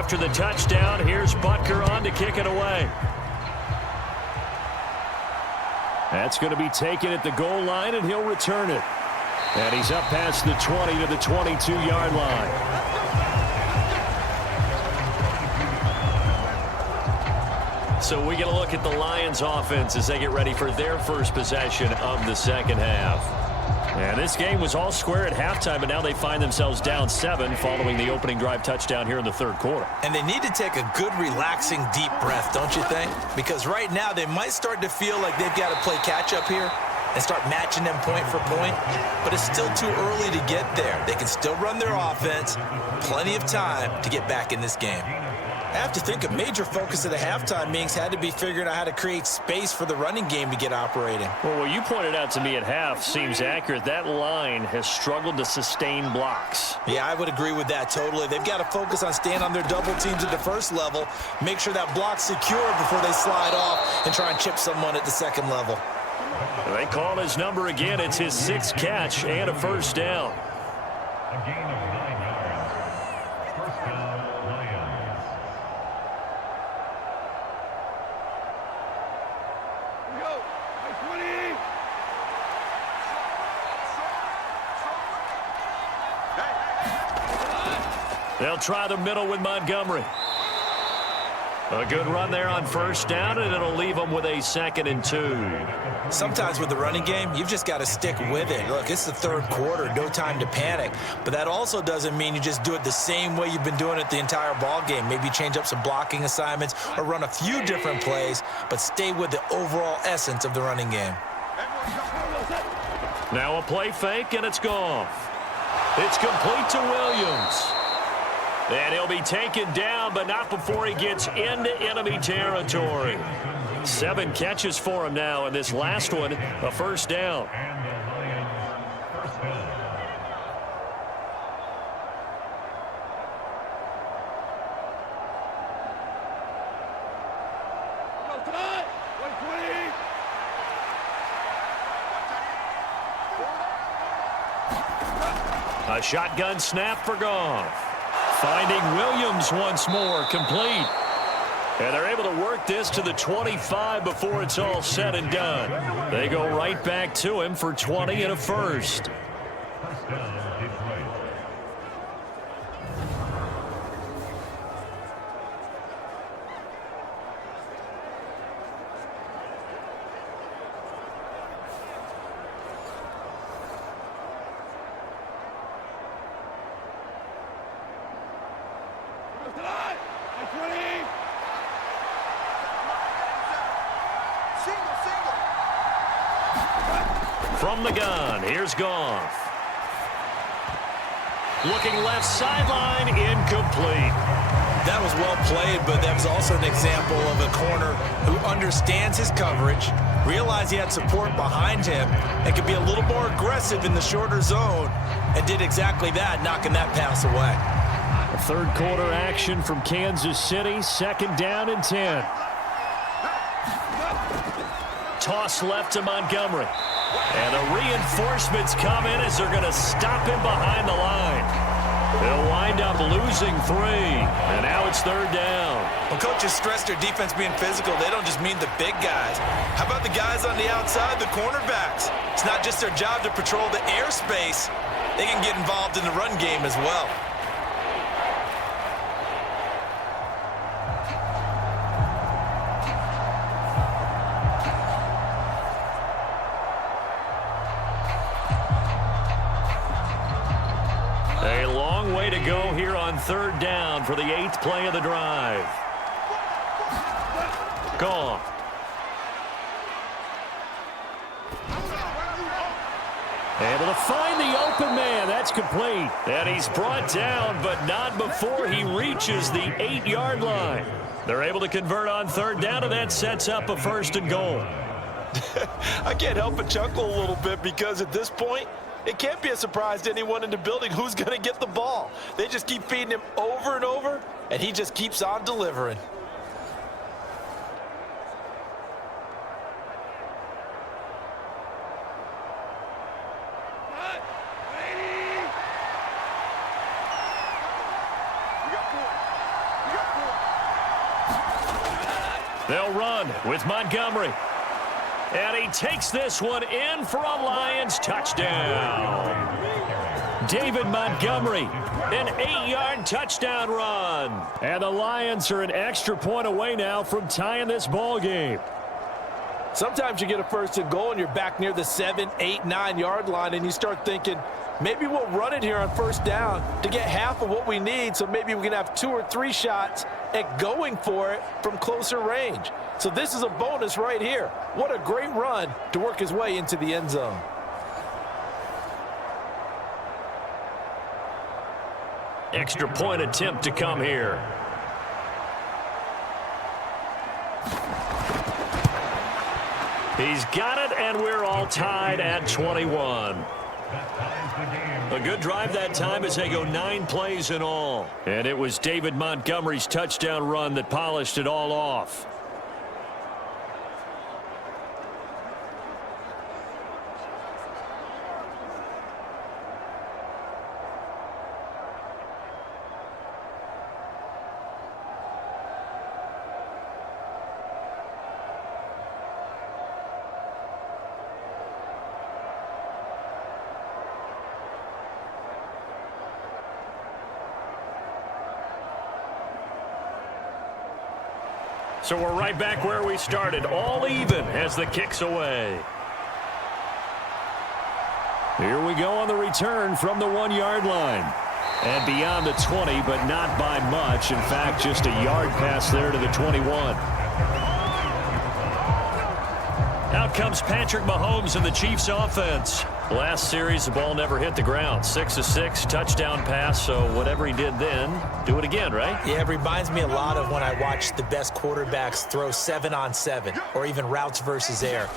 after the touchdown, here's Butker on to kick it away. That's going to be taken at the goal line, and he'll return it. And he's up past the 20 to the 22-yard line. So we get a look at the Lions offense as they get ready for their first possession of the second half. And this game was all square at halftime, but now they find themselves down 7 following the opening drive touchdown here in the third quarter. And they need to take a good, relaxing, deep breath, don't you think? Because right now they might start to feel like they've got to play catch-up here and start matching them point for point. But it's still too early to get there. They can still run their offense. Plenty of time to get back in this game. I have to think a major focus of the halftime meetings had to be figuring out how to create space for the running game to get operating. Well, what you pointed out to me at half seems accurate. That line has struggled to sustain blocks. Yeah, I would agree with that totally. They've got to focus on staying on their double teams at the first level, make sure that block's secure before they slide off and try and chip someone at the second level. They call his number again. It's his 6th catch and a first down. A gain of 9 yards. First down, Lions. Go. 20. They'll try the middle with Montgomery. A good run there on first down, and it'll leave them with a 2nd and 2. Sometimes with the running game, you've just got to stick with it. Look, it's the third quarter, no time to panic. But that also doesn't mean you just do it the same way you've been doing it the entire ball game. Maybe change up some blocking assignments or run a few different plays, but stay with the overall essence of the running game. Now a play fake, and it's gone. It's complete to Williams. And he'll be taken down, but not before he gets into enemy territory. 7 catches for him now, and this last one, a first down. And the Lions first down. Go tonight. 120. A shotgun snap for Goff. Finding Williams once more, complete. And they're able to work this to the 25 before it's all said and done. They go right back to him for 20 and a first. First down, Detroit. Go tonight. 120. From the gun, here's Goff. Looking left sideline, incomplete. That was well played, but that was also an example of a corner who understands his coverage, realized he had support behind him, and could be a little more aggressive in the shorter zone, and did exactly that, knocking that pass away. A third quarter action from Kansas City, 2nd down and 10. Toss left to Montgomery. And the reinforcements come in as they're going to stop him behind the line. They'll wind up losing 3. And now it's 3rd down. When coaches stress their defense being physical, they don't just mean the big guys. How about the guys on the outside, the cornerbacks? It's not just their job to patrol the airspace. They can get involved in the run game as well. A long way to go here on 3rd down for the 8th play of the drive. Goff. Able to find the open man. That's complete. And he's brought down, but not before he reaches the 8-yard line. They're able to convert on 3rd down, and that sets up a 1st and goal. I can't help but chuckle a little bit because at this point, it can't be a surprise to anyone in the building who's going to get the ball. They just keep feeding him over and over, and he just keeps on delivering. We got 4. We got They'll run with Montgomery. And he takes this one in for a Lions touchdown. David Montgomery, an 8-yard touchdown run. And the Lions are an extra point away now from tying this ball game. Sometimes you get a first and goal and you're back near the 7, 8, 9-yard line and you start thinking, maybe we'll run it here on first down to get half of what we need, so maybe we can have 2 or 3 shots at going for it from closer range. So this is a bonus right here. What a great run to work his way into the end zone. Extra point attempt to come here. He's got it, and we're all tied at 21. A good drive that time as they go 9 plays in all. And it was David Montgomery's touchdown run that polished it all off. So we're right back where we started, all even as the kick's away. Here we go on the return from the 1-yard line. And beyond the 20, but not by much. In fact, just a yard pass there to the 21. Out comes Patrick Mahomes in the Chiefs offense. Last series, the ball never hit the ground. 6 of 6, touchdown pass, so whatever he did then, do it again, right? Yeah, it reminds me a lot of when I watch the best quarterbacks throw 7-on-7 or even routes versus air.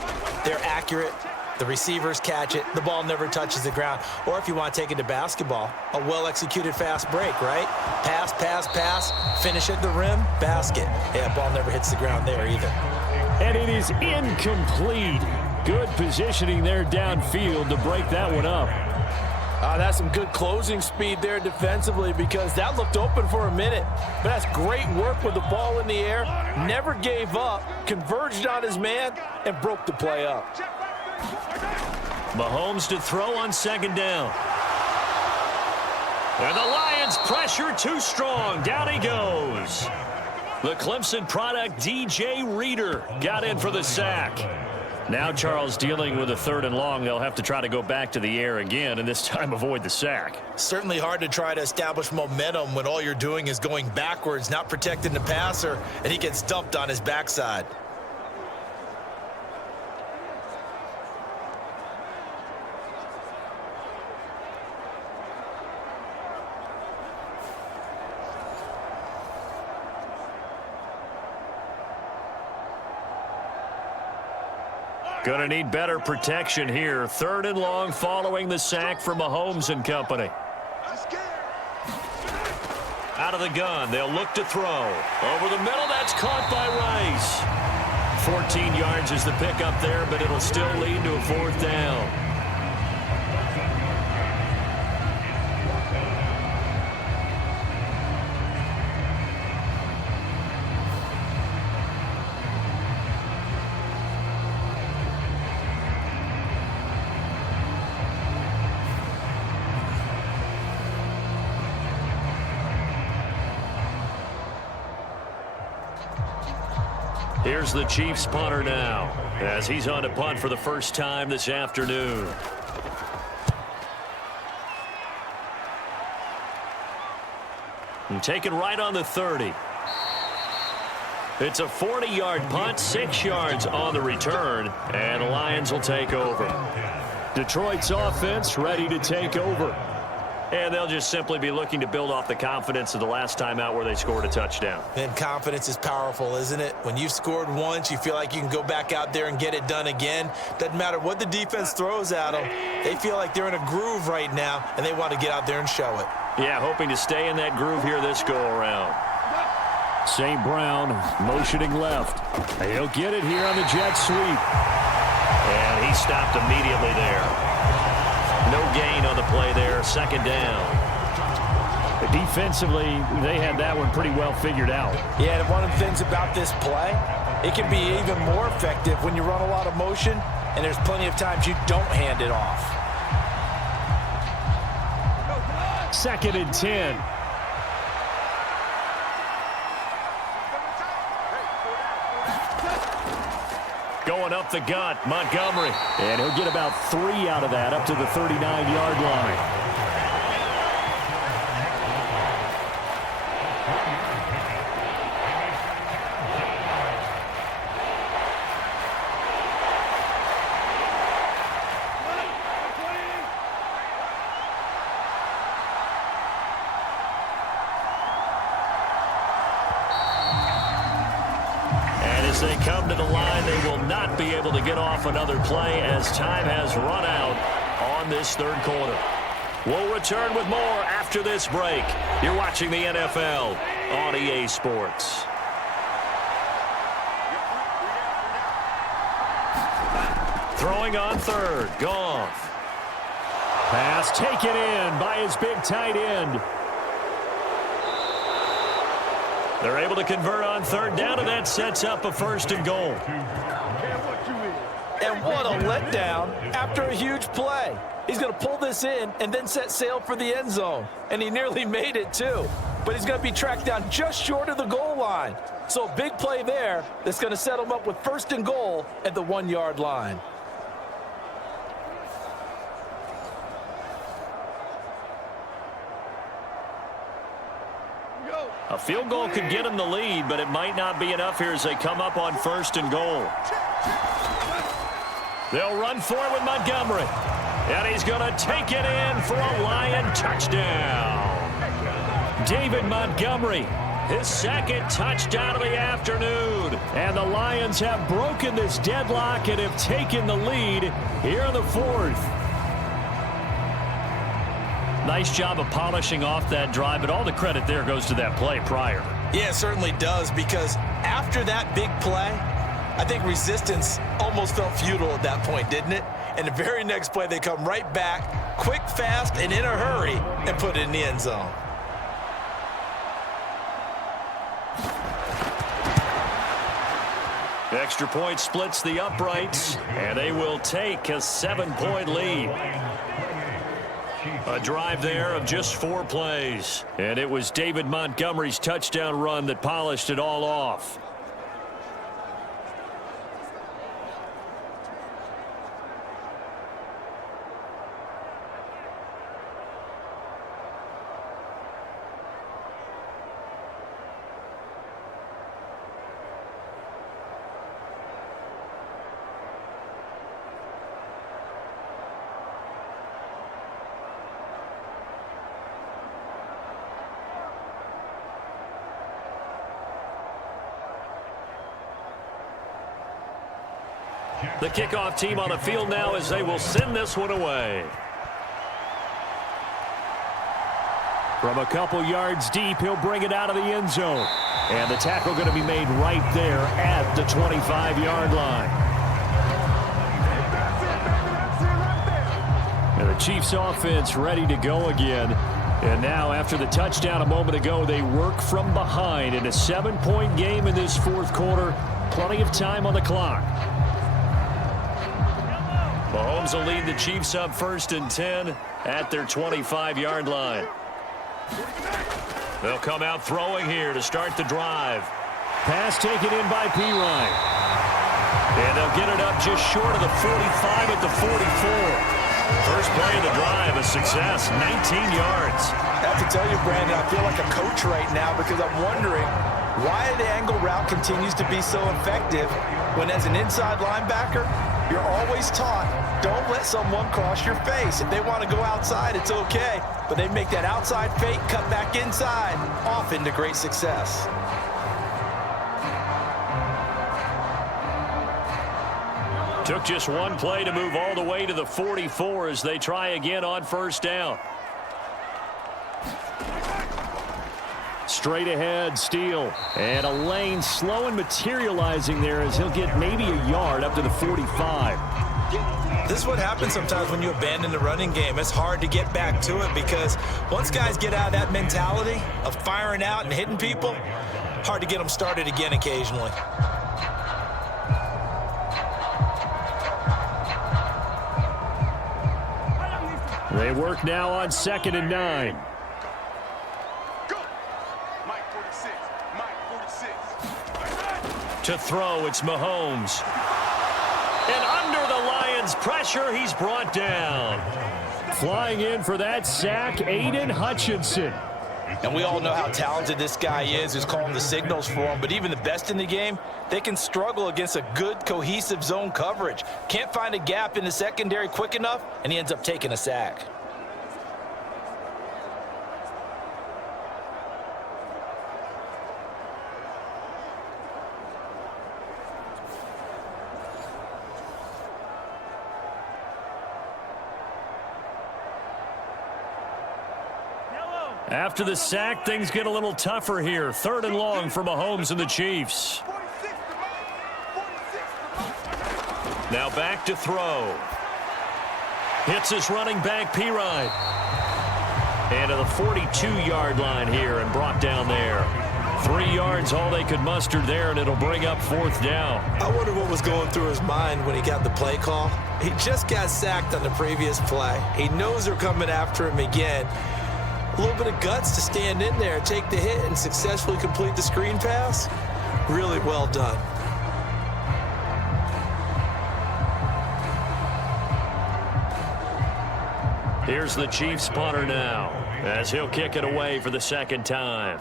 They're accurate. The receivers catch it. The ball never touches the ground. Or if you want to take it to basketball, a well-executed fast break, right? Pass, pass, pass, finish at the rim, basket. Yeah, ball never hits the ground there either. And it is incomplete. Good positioning there downfield to break that one up. That's some good closing speed there defensively, because that looked open for a minute. But that's great work with the ball in the air. Never gave up, converged on his man, and broke the play up. Mahomes to throw on second down. And the Lions pressure too strong. Down he goes. The Clemson product, DJ Reader, got in for the sack. Now Charles dealing with a 3rd and long. They'll have to try to go back to the air again, and this time avoid the sack. Certainly hard to try to establish momentum when all you're doing is going backwards, not protecting the passer, and he gets dumped on his backside. Going to need better protection here. 3rd and long following the sack from Mahomes and company. Out of the gun. They'll look to throw. Over the middle. That's caught by Rice. 14 yards is the pickup there, but it'll still lead to a 4th down. Here's the Chiefs punter now, as he's on to punt for the first time this afternoon. And taken right on the 30. It's a 40-yard punt, 6 yards on the return, and the Lions will take over. Detroit's offense ready to take over. And they'll just simply be looking to build off the confidence of the last time out where they scored a touchdown. And confidence is powerful, isn't it? When you've scored once, you feel like you can go back out there and get it done again. Doesn't matter what the defense throws at them. They feel like they're in a groove right now, and they want to get out there and show it. Yeah, hoping to stay in that groove here this go-around. St. Brown motioning left. He'll get it here on the jet sweep. And he stopped immediately there. No gain on the play there, 2nd down. Defensively, they had that one pretty well figured out. Yeah, and one of the things about this play, it can be even more effective when you run a lot of motion, and there's plenty of times you don't hand it off. 2nd and 10. Going up the gut, Montgomery. And he'll get about 3 out of that, up to the 39-yard line. As they come to the line, they will not be able to get off another play as time has run out on this 3rd quarter. We'll return with more after this break. You're watching the NFL on EA Sports. Throwing on 3rd, Goff. Pass taken in by his big tight end. They're able to convert on 3rd down, and that sets up a 1st and goal. And what a letdown after a huge play. He's going to pull this in and then set sail for the end zone. And he nearly made it, too. But he's going to be tracked down just short of the goal line. So a big play there that's going to set him up with 1st and goal at the 1-yard line. A field goal could get him the lead, but it might not be enough here as they come up on 1st and goal. They'll run for it with Montgomery. And he's going to take it in for a Lion touchdown. David Montgomery, his 2nd touchdown of the afternoon. And the Lions have broken this deadlock and have taken the lead here in the 4th. Nice job of polishing off that drive, but all the credit there goes to that play prior. Yeah, it certainly does, because after that big play, I think resistance almost felt futile at that point, didn't it? And the very next play, they come right back, quick, fast, and in a hurry, and put it in the end zone. Extra point splits the uprights, and they will take a 7-point lead. A drive there of just 4 plays. And it was David Montgomery's touchdown run that polished it all off. The kickoff team on the field now as they will send this one away. From a couple yards deep, he'll bring it out of the end zone. And the tackle going to be made right there at the 25-yard line. And the Chiefs offense ready to go again. And now after the touchdown a moment ago, they work from behind in a 7-point game in this 4th quarter. Plenty of time on the clock. Mahomes will lead the Chiefs up 1st and 10 at their 25-yard line. They'll come out throwing here to start the drive. Pass taken in by Pirine. And they'll get it up just short of the 45 at the 44. First play of the drive, a success, 19 yards. I have to tell you, Brandon, I feel like a coach right now because I'm wondering why the angle route continues to be so effective when as an inside linebacker, you're always taught, don't let someone cross your face. If they want to go outside, it's okay. But they make that outside fake, cut back inside, off into great success. Took just one play to move all the way to the 44 as they try again on 1st down. Straight ahead, Steele. And a lane slow and materializing there as he'll get maybe a yard up to the 45. This is what happens sometimes when you abandon the running game. It's hard to get back to it because once guys get out of that mentality of firing out and hitting people, hard to get them started again occasionally. They work now on 2nd and 9. Go. Mike 46. Mike 46. To throw, it's Mahomes. And under the Lions' pressure, he's brought down. Flying in for that sack, Aiden Hutchinson. And we all know how talented this guy is who's calling the signals for him. But even the best in the game, they can struggle against a good, cohesive zone coverage. Can't find a gap in the secondary quick enough, and he ends up taking a sack. After the sack, things get a little tougher here. 3rd and long for Mahomes and the Chiefs. Now back to throw. Hits his running back, Pirine. And to the 42-yard line here and brought down there. 3 yards, all they could muster there, and it'll bring up 4th down. I wonder what was going through his mind when he got the play call. He just got sacked on the previous play. He knows they're coming after him again. A little bit of guts to stand in there, take the hit, and successfully complete the screen pass. Really well done. Here's the Chiefs punter now, as he'll kick it away for the 2nd time.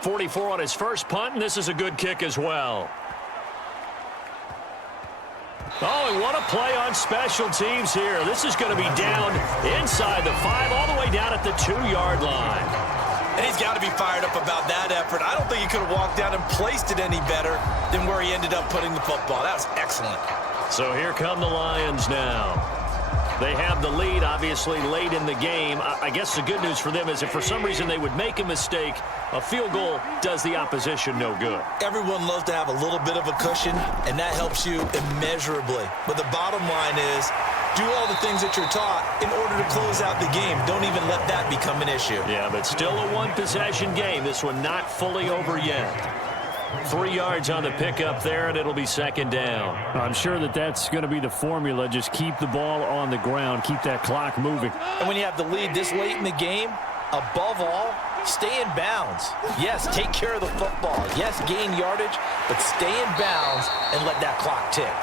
44 on his first punt, and this is a good kick as well. Oh, and what a play on special teams here. This is going to be down inside the 5, all the way down at the 2-yard line. And he's got to be fired up about that effort. I don't think he could have walked down and placed it any better than where he ended up putting the football. That was excellent. So here come the Lions now. They have the lead, obviously, late in the game. I guess the good news for them is if for some reason they would make a mistake, a field goal does the opposition no good. Everyone loves to have a little bit of a cushion, and that helps you immeasurably. But the bottom line is, do all the things that you're taught in order to close out the game. Don't even let that become an issue. Yeah, but still a one-possession game. This one not fully over yet. 3 yards on the pickup there, and it'll be 2nd down. I'm sure that's going to be the formula. Just keep the ball on the ground. Keep that clock moving. And when you have the lead this late in the game, above all, stay in bounds. Yes, take care of the football. Yes, gain yardage, but stay in bounds and let that clock tick.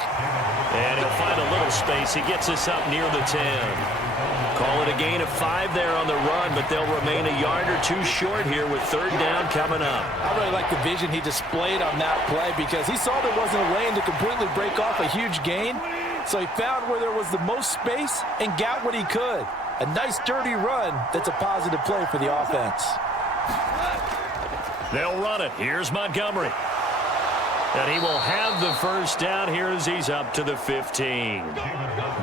And he'll find a little space. He gets us up near the 10. Call it a gain of 5 there on the run, but they'll remain a yard or 2 short here with 3rd down coming up. I really like the vision he displayed on that play because he saw there wasn't a lane to completely break off a huge gain. So he found where there was the most space and got what he could. A nice, dirty run that's a positive play for the offense. They'll run it. Here's Montgomery. And he will have the 1st down here as he's up to the 15.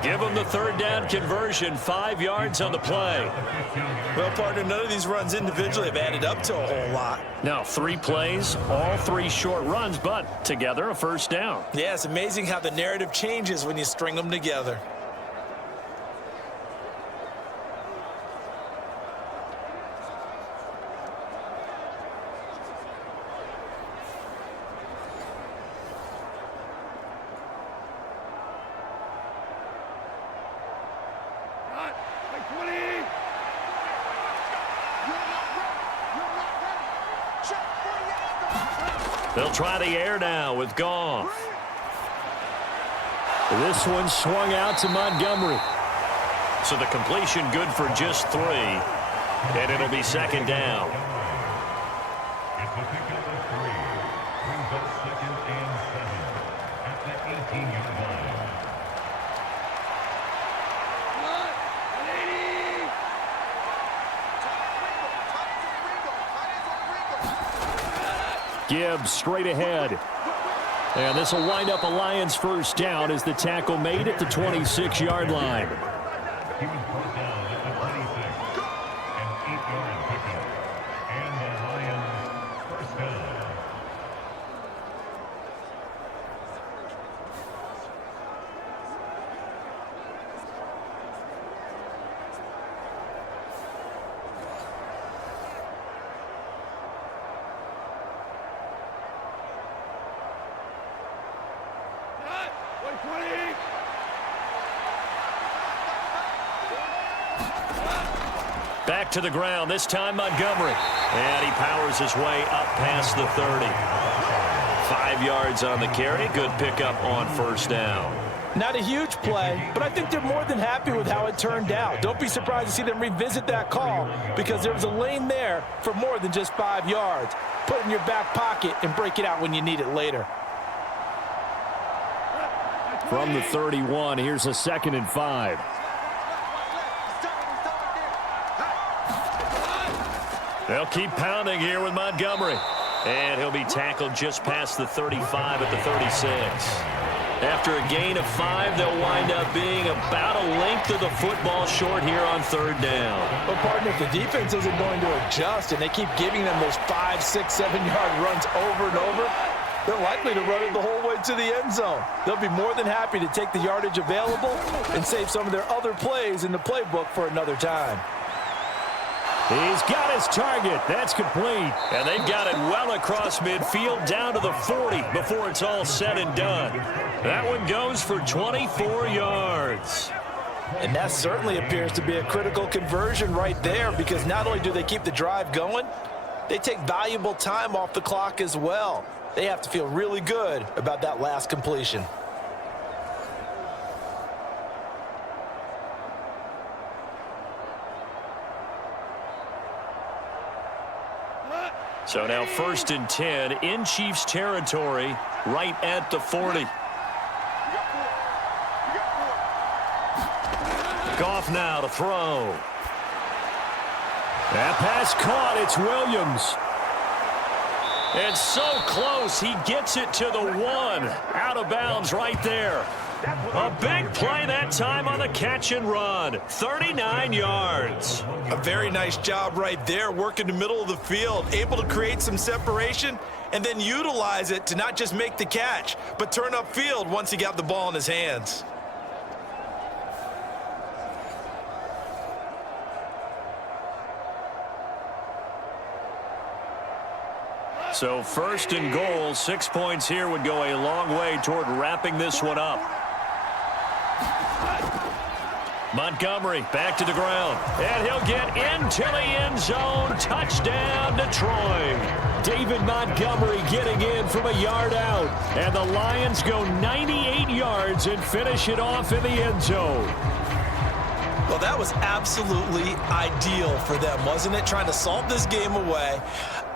Give him the 3rd down conversion, 5 yards on the play. Well, partner, none of these runs individually have added up to a whole lot. Now 3 plays, all 3 short runs, but together a 1st down. Yeah, it's amazing how the narrative changes when you string them together. They'll try the air now with Goff. This one swung out to Montgomery. So the completion good for just 3. And it'll be 2nd down. It's a pickup of 3. Brings up 2nd and 7 at the 18-yard line. Gibbs straight ahead. And this will wind up a Lions 1st down as the tackle made at the 26-yard line. He was brought down at the 26. An 8-yard pickup. And the Lions 1st down. Back to the ground, this time Montgomery. And he powers his way up past the 30. 5 yards on the carry. Good pickup on first down. Not a huge play, but I think they're more than happy with how it turned out. Don't be surprised to see them revisit that call because there was a lane there for more than just 5 yards. Put it in your back pocket and break it out when you need it later. From the 31, here's a 2nd and 5. They'll keep pounding here with Montgomery. And he'll be tackled just past the 35 at the 36. After a gain of 5, they'll wind up being about a length of the football short here on 3rd down. But, partner, if the defense isn't going to adjust and they keep giving them those 5, 6, 7-yard runs over and over, they're likely to run it the whole way to the end zone. They'll be more than happy to take the yardage available and save some of their other plays in the playbook for another time. He's got his target. That's complete. And they've got it well across midfield down to the 40 before it's all said and done. That one goes for 24 yards. And that certainly appears to be a critical conversion right there because not only do they keep the drive going, they take valuable time off the clock as well. They have to feel really good about that last completion. So now 1st and 10 in Chiefs territory right at the 40. Goff now to throw. That pass caught. It's Williams. It's so close. He gets it to the 1. Out of bounds right there. A big play that time on the catch and run. 39 yards. A very nice job right there, working the middle of the field, able to create some separation and then utilize it to not just make the catch, but turn upfield once he got the ball in his hands. So 1st and goal, 6 points here would go a long way toward wrapping this one up. Montgomery back to the ground, and he'll get into the end zone. Touchdown, Detroit. David Montgomery getting in from a yard out, and the Lions go 98 yards and finish it off in the end zone. Well, that was absolutely ideal for them, wasn't it? Trying to salt this game away.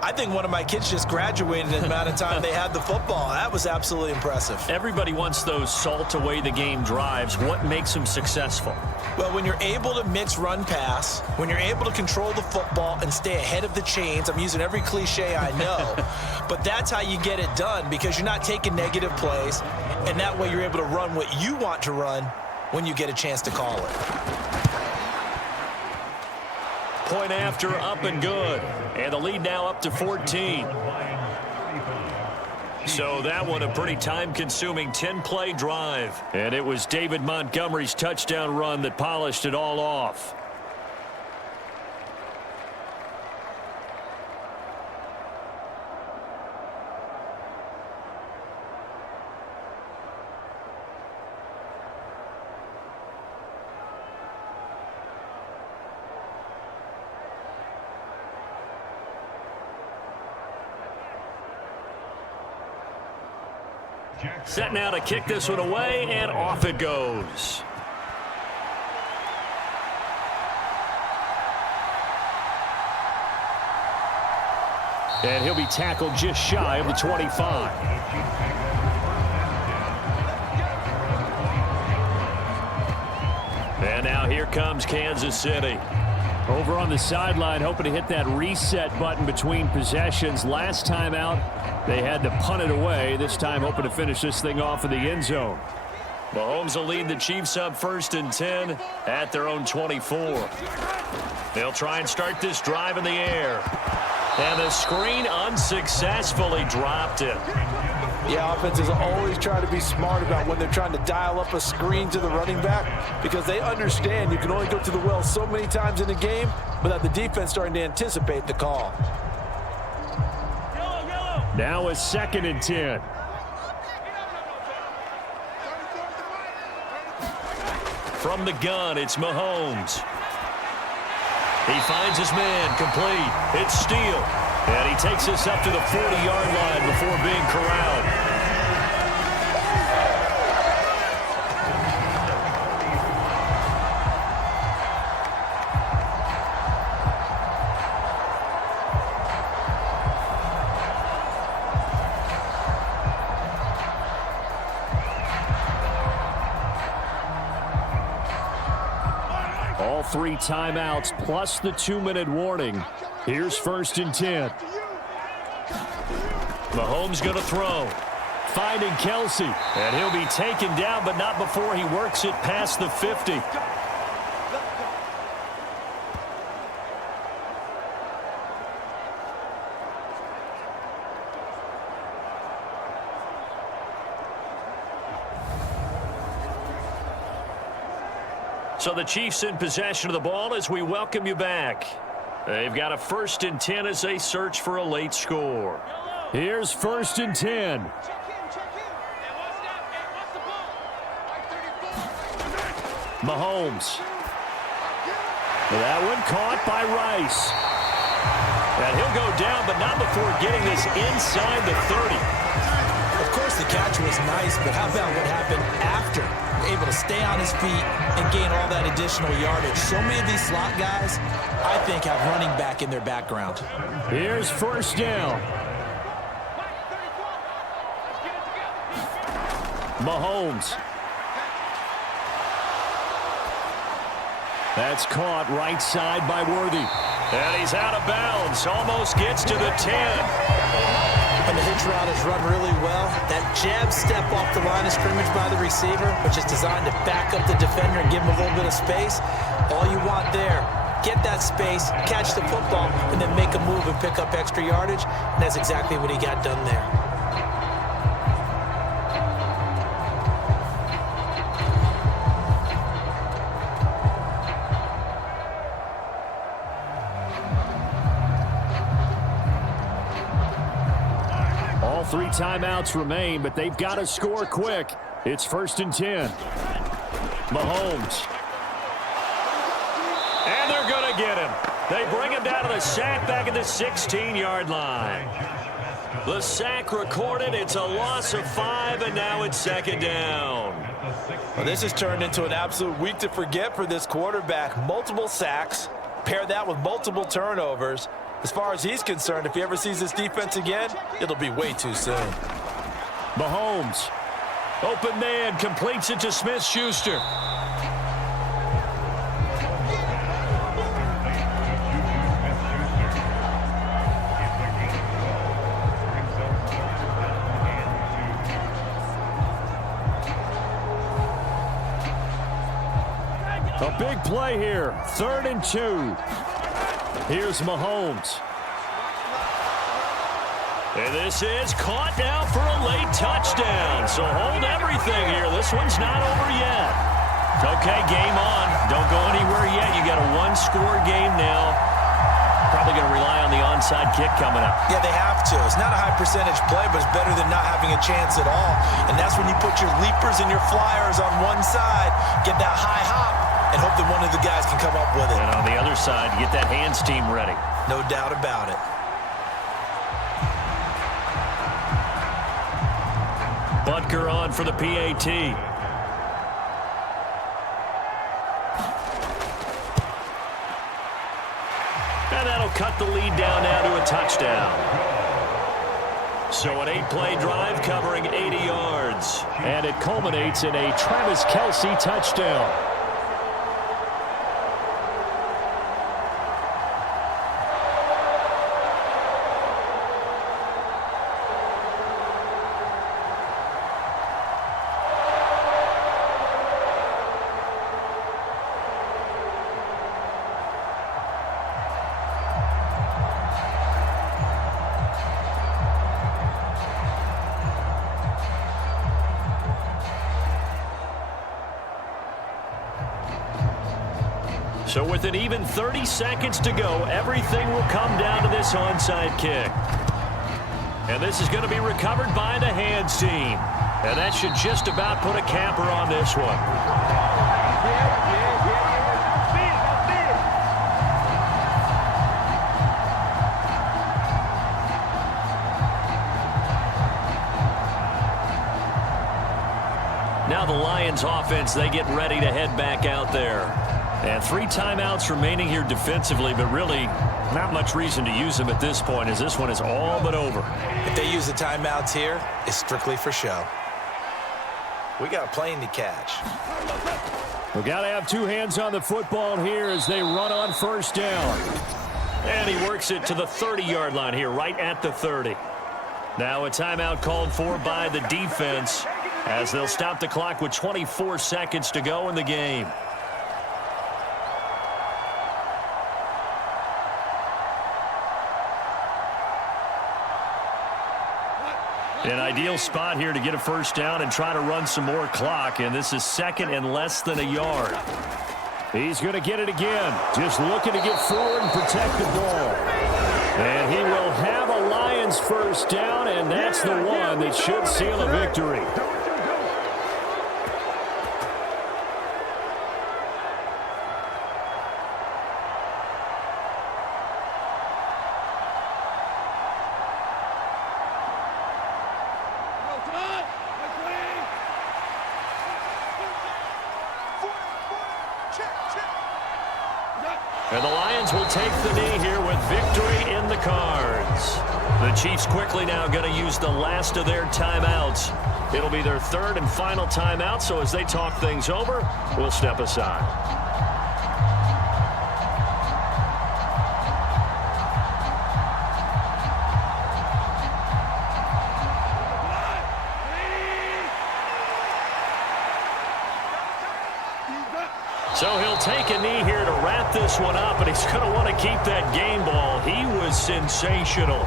I think one of my kids just graduated in the amount of time they had the football. That was absolutely impressive. Everybody wants those salt away the game drives. What makes them successful? Well, when you're able to mix run pass, when you're able to control the football and stay ahead of the chains, I'm using every cliche I know, but that's how you get it done because you're not taking negative plays, and that way you're able to run what you want to run when you get a chance to call it. Point after, up and good. And the lead now up to 14. So that one a pretty time-consuming 10-play drive. And it was David Montgomery's touchdown run that polished it all off. Set now to kick this one away, and off it goes. And he'll be tackled just shy of the 25. And now here comes Kansas City. Over on the sideline, hoping to hit that reset button between possessions. Last time out, they had to punt it away. This time, hoping to finish this thing off in the end zone. Mahomes will lead the Chiefs up 1st and 10 at their own 24. They'll try and start this drive in the air. And the screen unsuccessfully dropped it. Yeah, offenses always try to be smart about when they're trying to dial up a screen to the running back because they understand you can only go to the well so many times in a game without the defense starting to anticipate the call. Now a 2nd and 10. From the gun, it's Mahomes. He finds his man, complete. It's Steele. And he takes us up to the 40-yard line before being corralled. All 3 timeouts plus the 2-minute warning. Here's 1st and 10. Mahomes going to throw. Finding Kelsey. And he'll be taken down, but not before he works it past the 50. So the Chiefs in possession of the ball as we welcome you back. They've got a 1st and 10 as they search for a late score. Here's 1st and 10. Mahomes. That one caught by Rice. And he'll go down, but not before getting this inside the 30. Of course, the catch was nice, but how about what happened after? Able to stay on his feet and gain all that additional yardage. So many of these slot guys, I think, have running back in their background. Here's 1st down. Mahomes. That's caught right side by Worthy. And he's out of bounds. Almost gets to the 10. When the hitch route is run really well, that jab step off the line of scrimmage by the receiver, which is designed to back up the defender and give him a little bit of space, all you want there, get that space, catch the football, and then make a move and pick up extra yardage, and that's exactly what he got done there. All 3 timeouts remain, but they've got to score quick. It's 1st and 10. Mahomes. And they're going to get him. They bring him down to the sack back at the 16-yard line. The sack recorded. It's a loss of 5, and now it's 2nd down. Well, this has turned into an absolute week to forget for this quarterback. Multiple sacks. Pair that with multiple turnovers. As far as he's concerned, if he ever sees this defense again, it'll be way too soon. Mahomes. Open man, completes it to Smith-Schuster. A big play here. 3rd and 2. Here's Mahomes. And this is caught now for a late touchdown. So hold everything here. This one's not over yet. Okay, game on. Don't go anywhere yet. You got a 1-score game now. Probably going to rely on the onside kick coming up. Yeah, they have to. It's not a high percentage play, but it's better than not having a chance at all. And that's when you put your leapers and your flyers on one side, get that high hop, and hope that one of the guys can come up with it. And on the other side, get that hands team ready. No doubt about it. Butker on for the PAT. And that'll cut the lead down now to a touchdown. So an 8-play drive covering 80 yards. And it culminates in a Travis Kelce touchdown. So with an even 30 seconds to go, everything will come down to this onside kick. And this is going to be recovered by the hands team. And that should just about put a capper on this one. Lions offense, they get ready to head back out there. And 3 timeouts remaining here defensively, but really not much reason to use them at this point, as this one is all but over. If they use the timeouts here, it's strictly for show. We got a plane to catch. We've got to have 2 hands on the football here as they run on first down. And he works it to the 30-yard line here, right at the 30. Now a timeout called for by the defense as they'll stop the clock with 24 seconds to go in the game. An ideal spot here to get a first down and try to run some more clock, and this is second and less than a yard. He's going to get it again, just looking to get forward and protect the ball. And he will have a Lions first down, and that's the one that should seal a victory. And the Lions will take the knee here with victory in the cards. The Chiefs quickly now going to use the last of their timeouts. It'll be their 3rd and final timeout, so as they talk things over, we'll step aside. So he'll take a knee here to wrap this one up, and he's going to want to keep that game ball. He was sensational.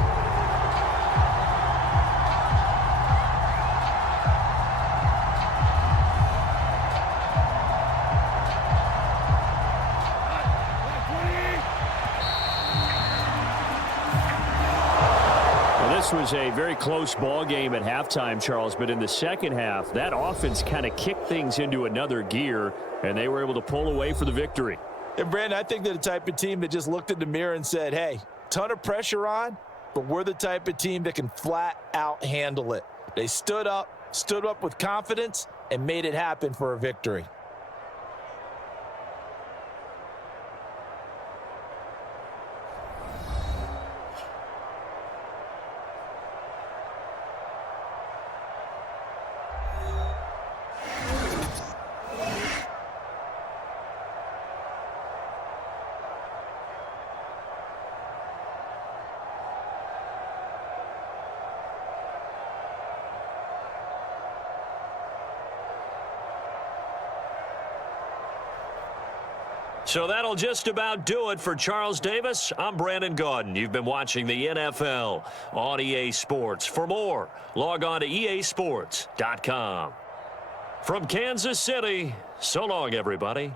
This was a very close ball game at halftime, Charles, but in the second half, that offense kind of kicked things into another gear, and they were able to pull away for the victory. And, Brandon, I think they're the type of team that just looked in the mirror and said, hey, ton of pressure on, but we're the type of team that can flat out handle it. They stood up with confidence, and made it happen for a victory. So that'll just about do it for Charles Davis. I'm Brandon Gaudin. You've been watching the NFL on EA Sports. For more, log on to easports.com. From Kansas City, so long, everybody.